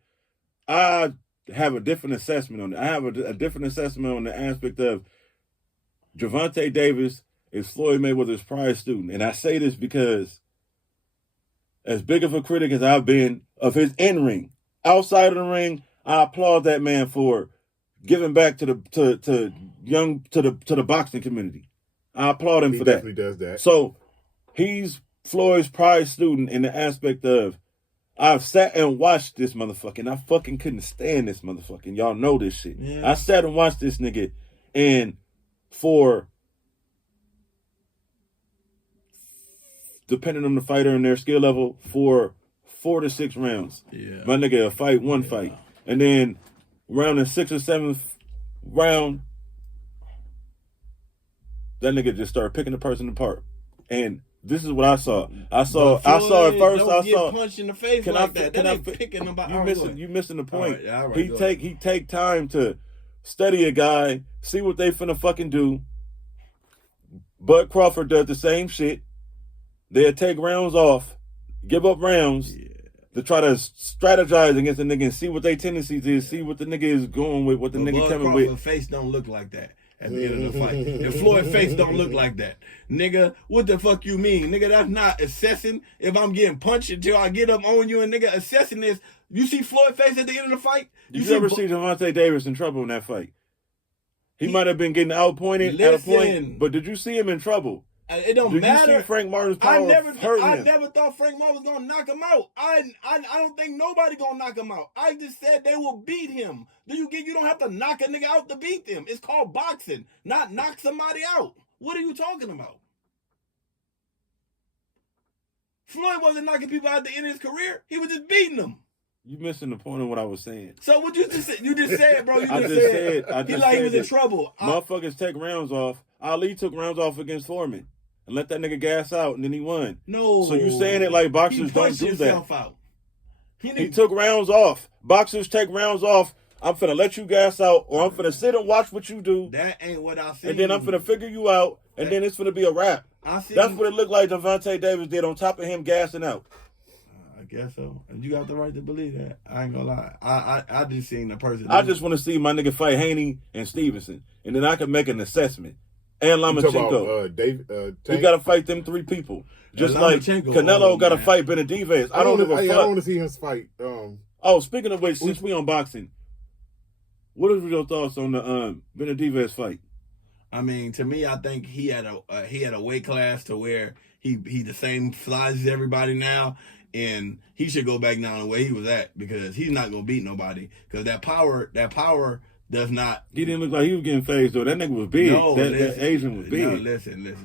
I have a different assessment on it. I have a different assessment on the aspect of Gervonta Davis is Floyd Mayweather's prize student, and I say this because, as big of a critic as I've been of his in-ring, outside of the ring, I applaud that man for giving back to the boxing community. I applaud him for that. He definitely does that. So he's Floyd's prize student in the aspect of I've sat and watched this motherfucker, and I fucking couldn't stand this motherfucker. And y'all know this shit. Yeah. I sat and watched this nigga, and for depending on the fighter and their skill level, for 4 to 6 rounds. Yeah. My nigga fight one fight. And then round the 6th or 7th round, that nigga just started picking the person apart. And this is what I saw. I saw at first. I saw punched in the face like that. That ain't picking him about. You missing the point. All right, he take time to study a guy, see what they finna fucking do. Bud Crawford does the same shit. They'll take rounds off, give up rounds to try to strategize against the nigga and see what their tendencies is, see what the nigga is going with, what the nigga coming with. Bud Crawford's face don't look like that at the end of the fight. And Floyd's face don't look like that. Nigga, what the fuck you mean? Nigga, that's not assessing if I'm getting punched until I get up on you, and nigga assessing this. You see Floyd's face at the end of the fight? You ever see Gervonta Davis in trouble in that fight? He might have been getting outpointed at a point, but did you see him in trouble? It don't matter. Did you see Frank Martin's power I never thought Frank Martin was gonna knock him out. I don't think nobody gonna knock him out. I just said they will beat him. You don't have to knock a nigga out to beat them. It's called boxing, not knock somebody out. What are you talking about? Floyd wasn't knocking people out at the end of his career. He was just beating them. You missing the point of what I was saying. So what you just said? You just said, bro. I just said he was in trouble. Motherfuckers take rounds off. Ali took rounds off against Foreman and let that nigga gas out, and then he won. No. So you saying it like boxers don't do that? Out. He took rounds off. Boxers take rounds off. I'm finna let you gas out, or I'm finna sit and watch what you do. That ain't what I see. And then I'm finna figure you out, and then it's finna be a wrap. That's what it looked like Gervonta Davis did on top of him gassing out. I guess so. And you got the right to believe that. I ain't gonna lie. I just seen the person. I just want to see my nigga fight Haney and Stevenson, and then I can make an assessment. And Lomachenko. He got to fight them 3 people. Just like Canelo got to fight Benavidez. I don't give a fuck. I don't want to see him fight. Speaking of which, since we on boxing, what are your thoughts on the Benavidez fight? I mean, to me, I think he had a weight class to where he the same size as everybody now, and he should go back down the way he was at because he's not gonna beat nobody because that power does not. He didn't look like he was getting phased though. That nigga was big. No, that Asian was big. No, listen.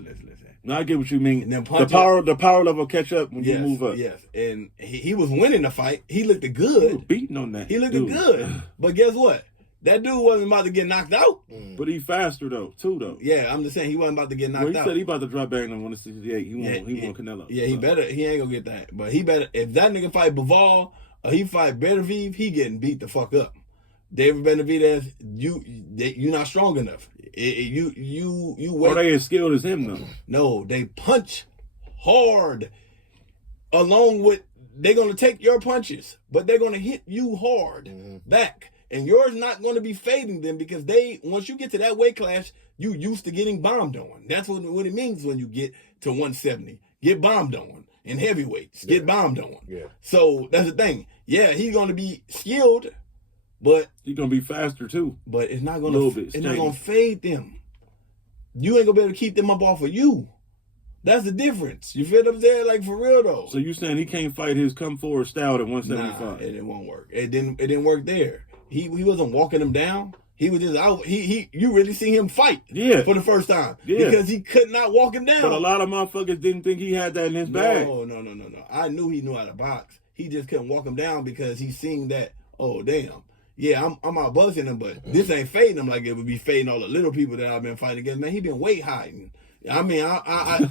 Now I get what you mean. The power level catch up when you move up. Yes, and he was winning the fight. He looked good. He was beating on that. He looked good. But guess what? That dude wasn't about to get knocked out. But he faster though, too. Yeah, I'm just saying he wasn't about to get knocked out. He said he about to drop back in 168. He won Canelo. Yeah, he better. He ain't gonna get that. But he better. If that nigga fight Bivol or he fight Benavidez, he getting beat the fuck up. David Benavidez, you're not strong enough. You wait. Are they as skilled as him though? No, they punch hard. Along with they're gonna take your punches, but they're gonna hit you hard back. And yours not going to be fading them because once you get to that weight class, you used to getting bombed on. That's what it means when you get to 170. Get bombed on. In heavyweights, get bombed on. Yeah. So that's the thing. Yeah, he's going to be skilled, but he's going to be faster too. But it's not going to fade them. You ain't going to be able to keep them up off of you. That's the difference. You feel what I'm saying? Like for real though. So you saying he can't fight his come forward style at 175? Nah, it won't work. It didn't work there. He wasn't walking him down. He was just out. You really see him fight for the first time because he could not walk him down. But a lot of motherfuckers didn't think he had that in his bag. No. I knew he knew how to box. He just couldn't walk him down because he's seeing that. Oh damn, yeah, I'm out buzzing him, but this ain't fading him like it would be fading all the little people that I've been fighting against. Man, he been weight hiding. I mean,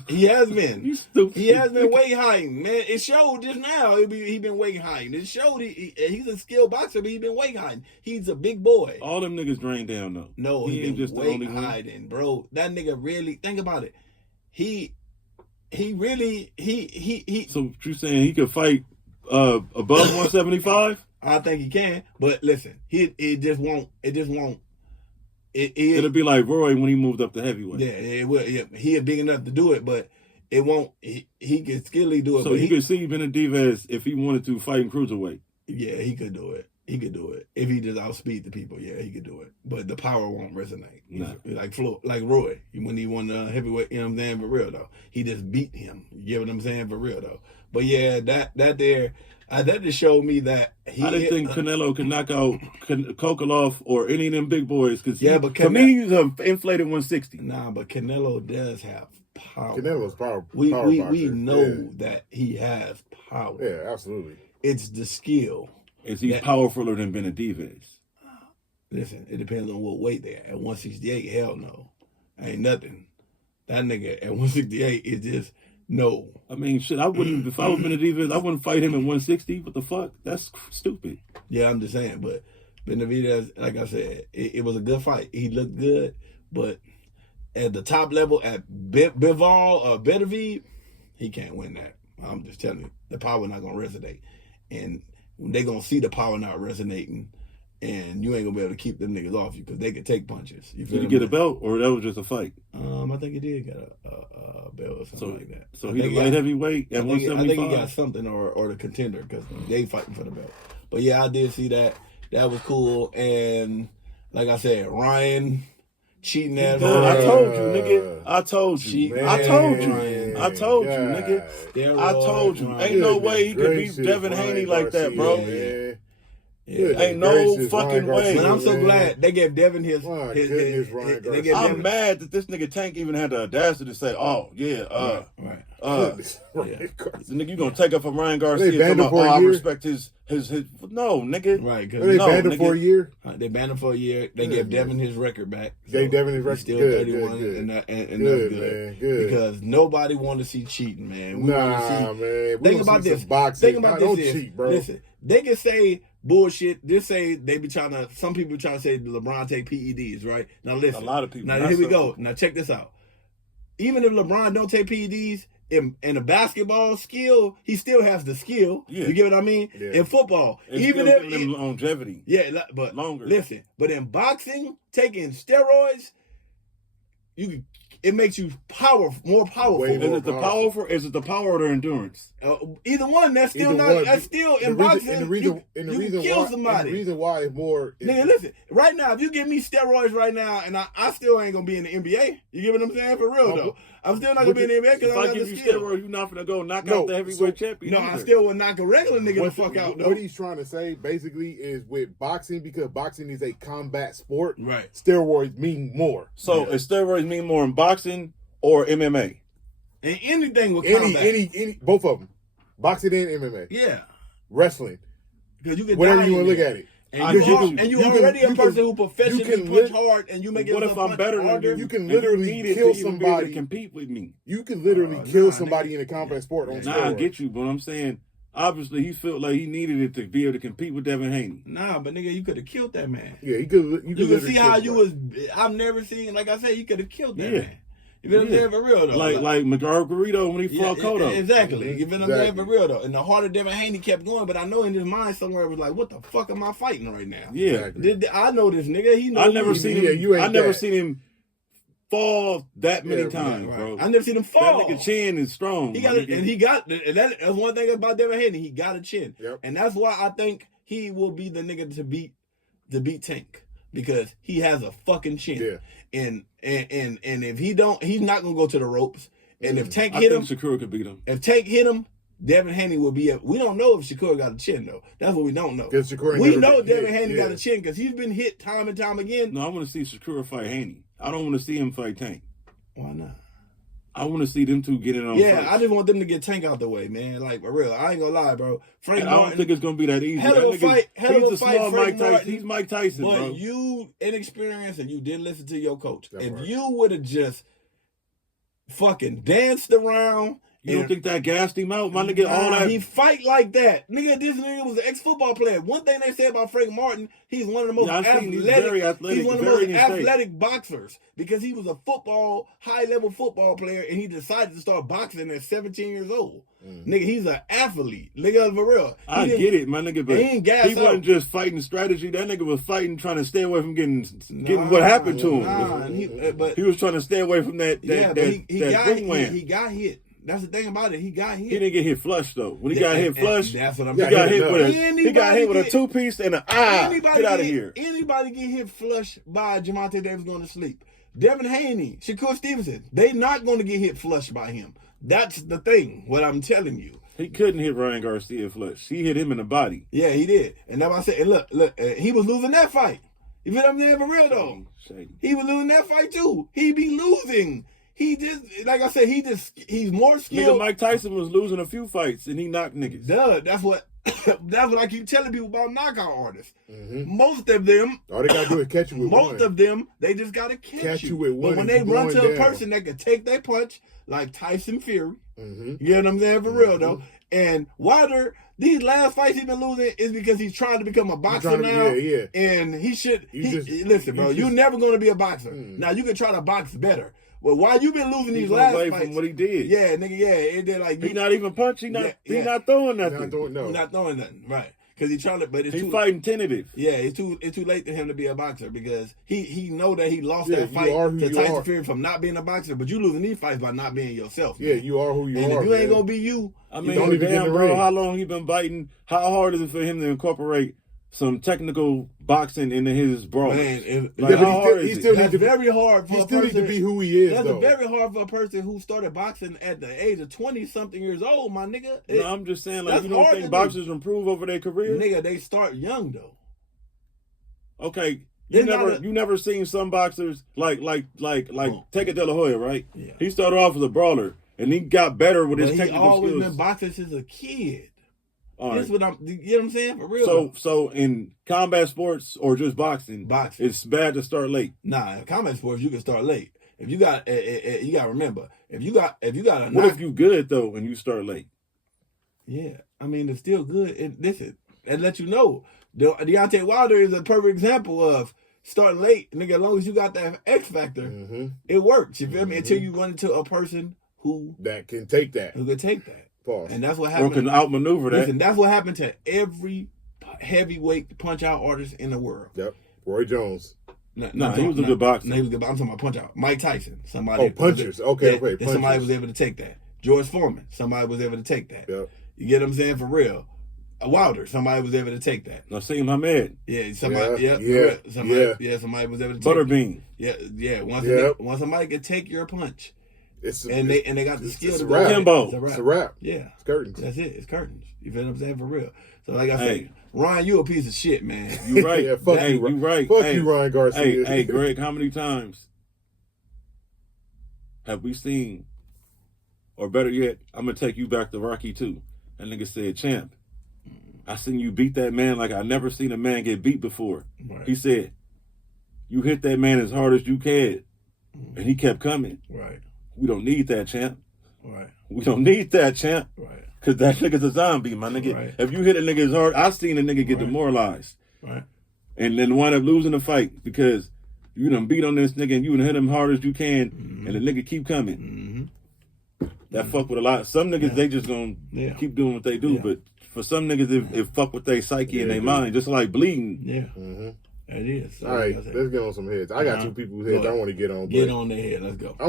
he has been. You stupid. He has been weight hiding, man. It showed just now. He been weight hiding. It showed he's a skilled boxer, but he been weight hiding. He's a big boy. All them niggas drained down though. No, he been just weight hiding, bro. That nigga really. Think about it. He really. So what you saying he could fight above 175? I think he can, but listen, it just won't. It'll be like Roy when he moved up to heavyweight. Yeah, it will. Yeah, he is big enough to do it, but it won't. He can skillly do it. So you could see Benavidez if he wanted to fight in cruiserweight. Yeah, he could do it. He could do it if he just outspeed the people. Yeah, he could do it. But the power won't resonate. Nah. Like Roy when he won heavyweight. You know what I'm saying? For real though, he just beat him. You get what I'm saying? For real though. But yeah, that just showed me that I didn't think Canelo could knock out Kokolov or any of them big boys. Because for me, he's an inflated 160. Nah, but Canelo does have power. Canelo's power. We know that he has power. Yeah, absolutely. It's the skill. Is he powerfuler than Benavidez? Listen, it depends on what weight they're at. 168, hell no. Ain't nothing. That nigga at 168 is just no. I mean, shit, I wouldn't, if I was Benavidez, I wouldn't fight him at 160. What the fuck? That's stupid. Yeah, I'm just saying, but Benavidez, like I said, it was a good fight. He looked good, but at the top level, at Bivol or Benavidez, he can't win that. I'm just telling you, the power not going to resonate. And they going to see the power not resonating, and you ain't going to be able to keep them niggas off you because they can take punches. Did he get a belt, or that was just a fight? I think he did get a belt or something like that. So he's a light heavyweight at 175? I think he got something, or the contender, because they fighting for the belt. But yeah, I did see that. That was cool. And like I said, Ryan cheating at I told you, nigga. I told you. Man, I told you. Ryan. I told you, nigga. I told you. Ain't no way he could beat Devin Haney like that, bro. Yeah. Ain't no fucking way. But I'm so glad they gave Devin his I'm mad that this nigga Tank even had the audacity to say, "Oh yeah, nigga, you gonna take up from Ryan Garcia?" I respect his. No, nigga. Right? They banned him for a year. They banned him for a year. They gave Devin his record back. Gave Devin his record. Still 31, and that's good. Man, good. Because nobody wanted to see cheating, man. Man. Think about this. Think about this. Don't cheat, bro. Listen, they can say bullshit. Just say they be trying to. Some people trying to say LeBron take PEDs, right? Now listen. A lot of people. Now here we go. Now check this out. Even if LeBron don't take PEDs, in a basketball skill, he still has the skill. Yeah. You get what I mean? Yeah. In football, even if longevity, but longer. Listen, but in boxing, taking steroids, it makes you more powerful. Is it the power or the endurance? Either one. That's still not. That's still in boxing. You kill somebody. And the reason why it's more. Nigga, listen. Right now, if you give me steroids right now, and I still ain't gonna be in the NBA. You get what I'm saying? For real though. I'm still not gonna be in the NBA because I got the skill. If I give you steroids, you're not gonna go knock out the heavyweight champion. No, I still would knock a regular nigga the fuck out. Though. What he's trying to say basically is with boxing, because boxing is a combat sport. Right. Steroids mean more. So, if steroids mean more in boxing or MMA? And anything with combat. Any both of them, boxing and MMA. Yeah. Wrestling. Because you can whatever you want to look at it. And you already a person who professionally punch hard, and you make it. What if I'm better than you? You can literally kill somebody to compete with me. You can literally kill somebody in a combat sport on steroids. Nah, I get you, but I'm saying obviously he felt like he needed it to be able to compete with Devin Haney. Nah, but nigga, you could have killed that man. Yeah, you could see how you was. I've never seen. Like I said, you could have killed that man. You feel what I'm saying? For real, though. Like Margarito when he fought Cotto. Exactly. You feel what I'm saying? For real, though. And the heart of Devin Haney kept going, but I know in his mind somewhere it was like, what the fuck am I fighting right now? Yeah. I know this nigga. He knows. I never seen him fall that many times, bro. I never seen him fall. That nigga chin is strong. That's one thing about Devin Haney. He got a chin. Yep. And that's why I think he will be the nigga to beat Tank. Because he has a fucking chin. Yeah. And if he don't, he's not gonna go to the ropes. And if Tank I hit him, think Shakur could beat him. If Tank hit him, Devin Haney will be. We don't know if Shakur got a chin though. That's what we don't know. We know Devin Haney got a chin because he's been hit time and time again. No, I want to see Shakur fight Haney. I don't want to see him fight Tank. Why not? I want to see them two get it on. Yeah, fights. I just want them to get Tank out the way, man. Like for real, I ain't gonna lie, bro. I don't think it's gonna be that easy. Hell of a fight. Mike Tyson. He's Mike Tyson, but bro. You inexperienced and you didn't listen to your coach. That's if right. you would have just fucking danced around. You don't think that gassed him out? My nigga, all that. He fight like that. Nigga, this nigga was an ex-football player. One thing they said about Frank Martin, he's one of the most athletic. He's one of the most athletic boxers because he was a high-level football player, and he decided to start boxing at 17 years old. Nigga, he's an athlete. Nigga, for real. I get it, my nigga, but he wasn't just fighting strategy. That nigga was fighting, trying to stay away from getting what happened to him. He was trying to stay away from that. He got hit. That's the thing about it. He got hit. He didn't get hit flush though. When he got hit flush, that's what I'm saying. He got hit with a 2-piece and get out of here. Anybody get hit flush by Javante Davis going to sleep? Devin Haney, Shakur Stevenson, they not going to get hit flush by him. That's the thing. What I'm telling you. He couldn't hit Ryan Garcia flush. He hit him in the body. Yeah, he did. And that's why I said, and look, he was losing that fight. You feel what I'm saying? For real though. He was losing that fight too. He be losing. He just, like I said, he's more skilled. Nigga, Mike Tyson was losing a few fights and he knocked niggas. Duh, that's what I keep telling people about knockout artists. Most of them, all they gotta do is catch you with most of them, they just gotta catch you with one. But when they run to a person that can take their punch, like Tyson Fury, you know what I'm saying? For real though. And Wilder, these last fights he's been losing is because he's trying to become a boxer now. Yeah. And he should. Listen, bro, you're never going to be a boxer. Now, you can try to box better. Well, why you been losing these last fights? From what he did. Yeah, nigga, yeah. And then, like, he not even punching. He not throwing nothing. He's not throwing nothing, right. Because he's trying to, but he's fighting tentative. Yeah, it's too late for him to be a boxer because he know that he lost that fight to Tyson Fury from not being a boxer, but you losing these fights by not being yourself. Yeah, you are who you and are. If you ain't gonna be you, I mean, damn, bro, how long he been biting? How hard is it for him to incorporate some technical boxing into his brawls? Man, how hard is it? That's very hard for a person. He still needs to be who he is, That's very hard for a person who started boxing at the age of 20-something years old, my nigga. No, I'm just saying, like, you don't think boxers improve over their career? Nigga, they start young, though. Okay. You never seen some boxers like take a De La Hoya, right? Yeah. He started off as a brawler, and he got better with his technical skills. He always been boxing since a kid. This what you know what I'm saying? For real. So in combat sports or just boxing, it's bad to start late. Nah, in combat sports you can start late. If you got, you got to remember, if you got a what if you good though and you start late? Yeah, I mean it's still good. And listen, and let you know, Deontay Wilder is a perfect example of starting late, nigga. As long as you got that X factor, it works. You feel me? Until you run into a person who can take that. Pause. And that's what happened. Or can outmaneuver that. Listen, that's what happened to every heavyweight punch out artist in the world. Yep. Roy Jones. No, he was a good boxer. No, he was good. I'm talking about punch out. Mike Tyson. Somebody. Punchers. Okay. Punchers. Somebody was able to take that. George Foreman. Somebody was able to take that. Yep. You get what I'm saying? For real. Wilder. Somebody was able to take that. Naseem Hamed. Yeah. Somebody. Somebody was able to take Butterbean. Yeah. Once somebody could take your punch. They got the skill to go. Kimbo. It's a wrap. Yeah. It's curtains. That's it. It's curtains. You feel what I'm saying? For real. So like I say, Ryan, you a piece of shit, man. You right. Yeah, fuck you. You right. Fuck you, Ryan Garcia. Hey, Greg, how many times have we seen, or better yet, I'm going to take you back to Rocky 2. That nigga said, champ, I seen you beat that man like I never seen a man get beat before. Right. He said, you hit that man as hard as you can. And he kept coming. Right. We don't need that, champ. Right. We don't need that, champ. Right. Because that nigga's a zombie, my nigga. Right. If you hit a nigga as hard, I seen a nigga get demoralized. Right. And then wind up losing the fight because you done beat on this nigga and you done hit him hard as you can and the nigga keep coming. That fuck with a lot. Some niggas, they just gonna keep doing what they do. Yeah. But for some niggas, it fuck with their psyche and their mind, just like bleeding. Yeah. It is. So all right, let's get on some heads. I got two people's heads I want to get on. Get on their head. Let's go. I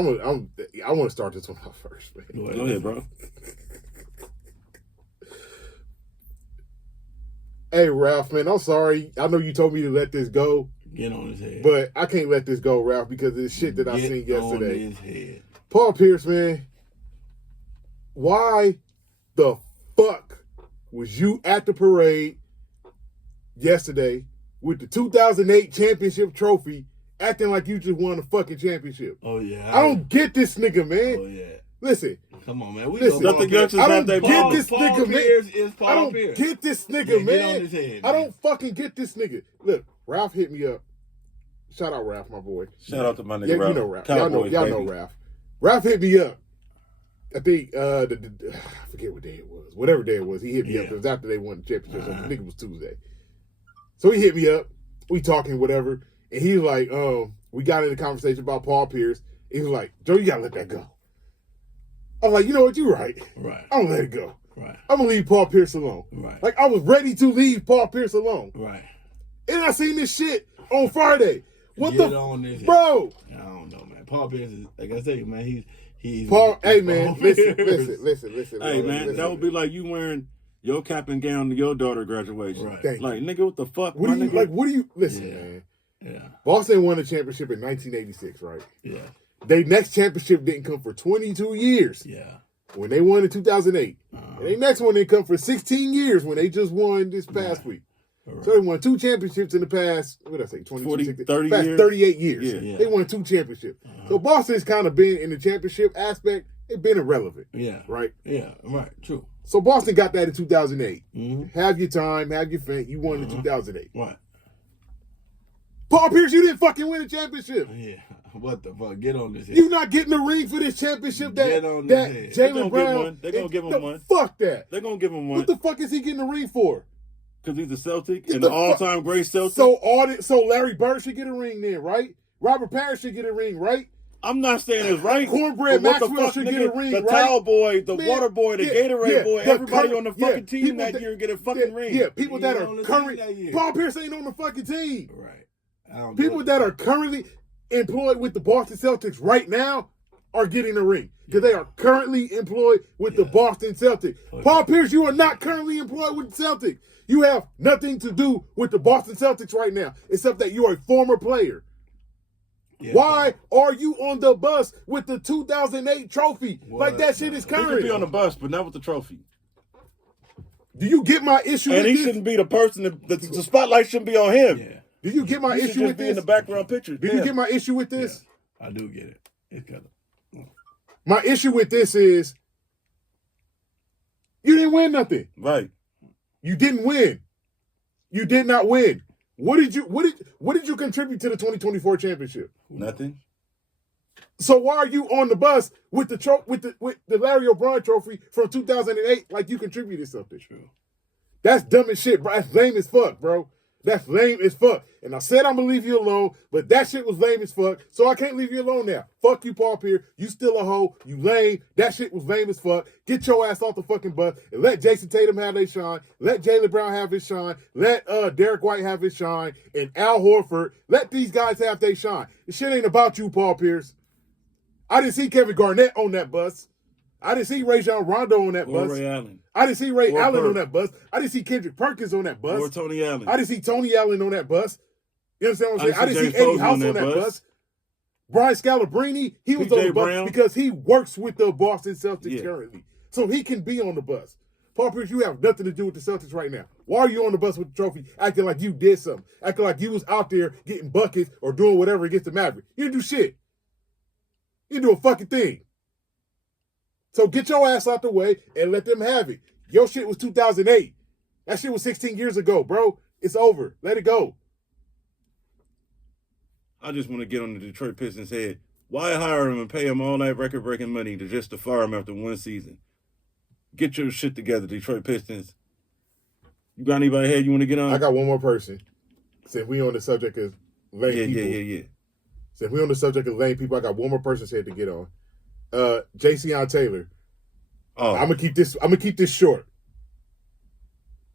want to start this one out first, man. Go ahead, bro. Hey, Ralph, man, I'm sorry. I know you told me to let this go. Get on his head. But I can't let this go, Ralph, because of the shit that I seen yesterday. On his head. Paul Pierce, man, why the fuck was you at the parade yesterday with the 2008 championship trophy, acting like you just won the fucking championship? Oh, yeah. I don't get this nigga, man. Oh, yeah. Listen. Come on, man. Listen. I don't get this nigga, man. I don't get this nigga, man. I don't fucking get this nigga. Look, Ralph hit me up. Shout out Ralph, my boy. Shout out to my nigga Ralph. You know Ralph. Y'all know Ralph. Ralph hit me up. I think I forget what day it was. Whatever day it was, he hit me up. It was after they won the championship. So I think it was Tuesday. So he hit me up. We talking, whatever. And he was like, we got in a conversation about Paul Pierce. He was like, Joe, you gotta let that go. I'm like, you know what, you're right. Right. I'm gonna let it go. Right. I'm gonna leave Paul Pierce alone. Right. Like I was ready to leave Paul Pierce alone. Right. And I seen this shit on Friday. What Get the on this bro? I don't know, man. Paul Pierce is, like I say, man, he's Paul, hey man, Paul listen. Hey man, that would be like you wearing your cap and gown to your daughter graduation. Right. Like, nigga, what the fuck? What do you listen, man? Yeah. Boston won the championship in 1986, right? Yeah. Their next championship didn't come for 22 years. Yeah. When they won in 2008. And their next one didn't come for 16 years when they just won this past week. Right. So they won 2 championships in the past, what did I say, 22, 30 years? 38 years. Yeah. They won 2 championships. So Boston's kind of been in the championship aspect, they've been irrelevant. Yeah. Right? Yeah, right, true. So Boston got that in 2008. Have your time, have your fame. You won in 2008. Right. Paul Pierce, you didn't fucking win a championship. Yeah. What the fuck? Get on this head. You not getting the ring for this championship that Jaylen Brown. They're going to give him one. Fuck that. They're going to give him one. What the fuck is he getting the ring for? Because he's a Celtic and an all-time great Celtic. So Larry Bird should get a ring then, right? Robert Parrish should get a ring, right? I'm not saying it's right. Cornbread Maxwell should get a ring, the right? towel boy, the water boy, the Gatorade boy, everybody on the fucking team that year get a fucking ring. Yeah, people that are currently... Paul Pierce ain't on the fucking team. Right. People that are currently employed with the Boston Celtics right now are getting a ring because they are currently employed with the Boston Celtics. Paul Pierce, you are not currently employed with the Celtics. You have nothing to do with the Boston Celtics right now, except that you are a former player. Yeah. Why are you on the bus with the 2008 trophy? What? Like that shit is current. He could be on the bus, but not with the trophy. Do you get my issue with this? And he shouldn't be the person, the spotlight shouldn't be on him. Yeah. Do you get my issue with this? In the background picture. Do you get my issue with this? Yeah, I do get it. It's kind of... My issue with this is you didn't win nothing. Right. You didn't win. You did not win. What did you contribute to the 2024 championship? Nothing. So why are you on the bus with the Larry O'Brien trophy from 2008 like you contributed something? True. That's dumb as shit, bro. That's lame as fuck, bro. That's lame as fuck. And I said I'm going to leave you alone, but that shit was lame as fuck, so I can't leave you alone now. Fuck you, Paul Pierce. You still a hoe. You lame. That shit was lame as fuck. Get your ass off the fucking bus and let Jason Tatum have their shine. Let Jaylen Brown have his shine. Let Derek White have his shine. And Al Horford. Let these guys have their shine. This shit ain't about you, Paul Pierce. I didn't see Kevin Garnett on that bus. I didn't see Rajon Rondo on that bus. Ray Allen. I didn't see Ray Allen on that bus. I didn't see Kendrick Perkins on that bus. Or Tony Allen. I didn't see Tony Allen on that bus. You understand what I'm saying? I didn't see Eddie House on that bus. Brian Scalabrine, he was on the bus because he works with the Boston Celtics currently. So he can be on the bus. Paul Pierce, you have nothing to do with the Celtics right now. Why are you on the bus with the trophy acting like you did something? Acting like you was out there getting buckets or doing whatever against the Mavericks. You didn't do shit. You didn't do a fucking thing. So get your ass out the way and let them have it. Your shit was 2008. That shit was 16 years ago, bro. It's over. Let it go. I just want to get on the Detroit Pistons' head. Why hire him and pay him all that record-breaking money to fire him after one season? Get your shit together, Detroit Pistons. You got anybody here you want to get on? I got one more person. Since we on the subject of lame people. Yeah. Since we on the subject of lame people, I got one more person said to get on. Jayson Taylor. Oh. I'm gonna keep this short.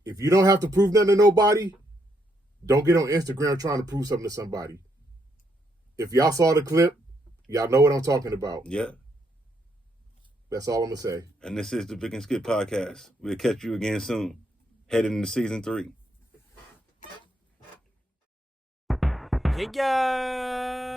If you don't have to prove nothing to nobody, don't get on Instagram trying to prove something to somebody. If y'all saw the clip, y'all know what I'm talking about. Yeah. That's all I'm gonna say. And this is the Big and Skip Podcast. We'll catch you again soon. Heading into season 3. Yeah.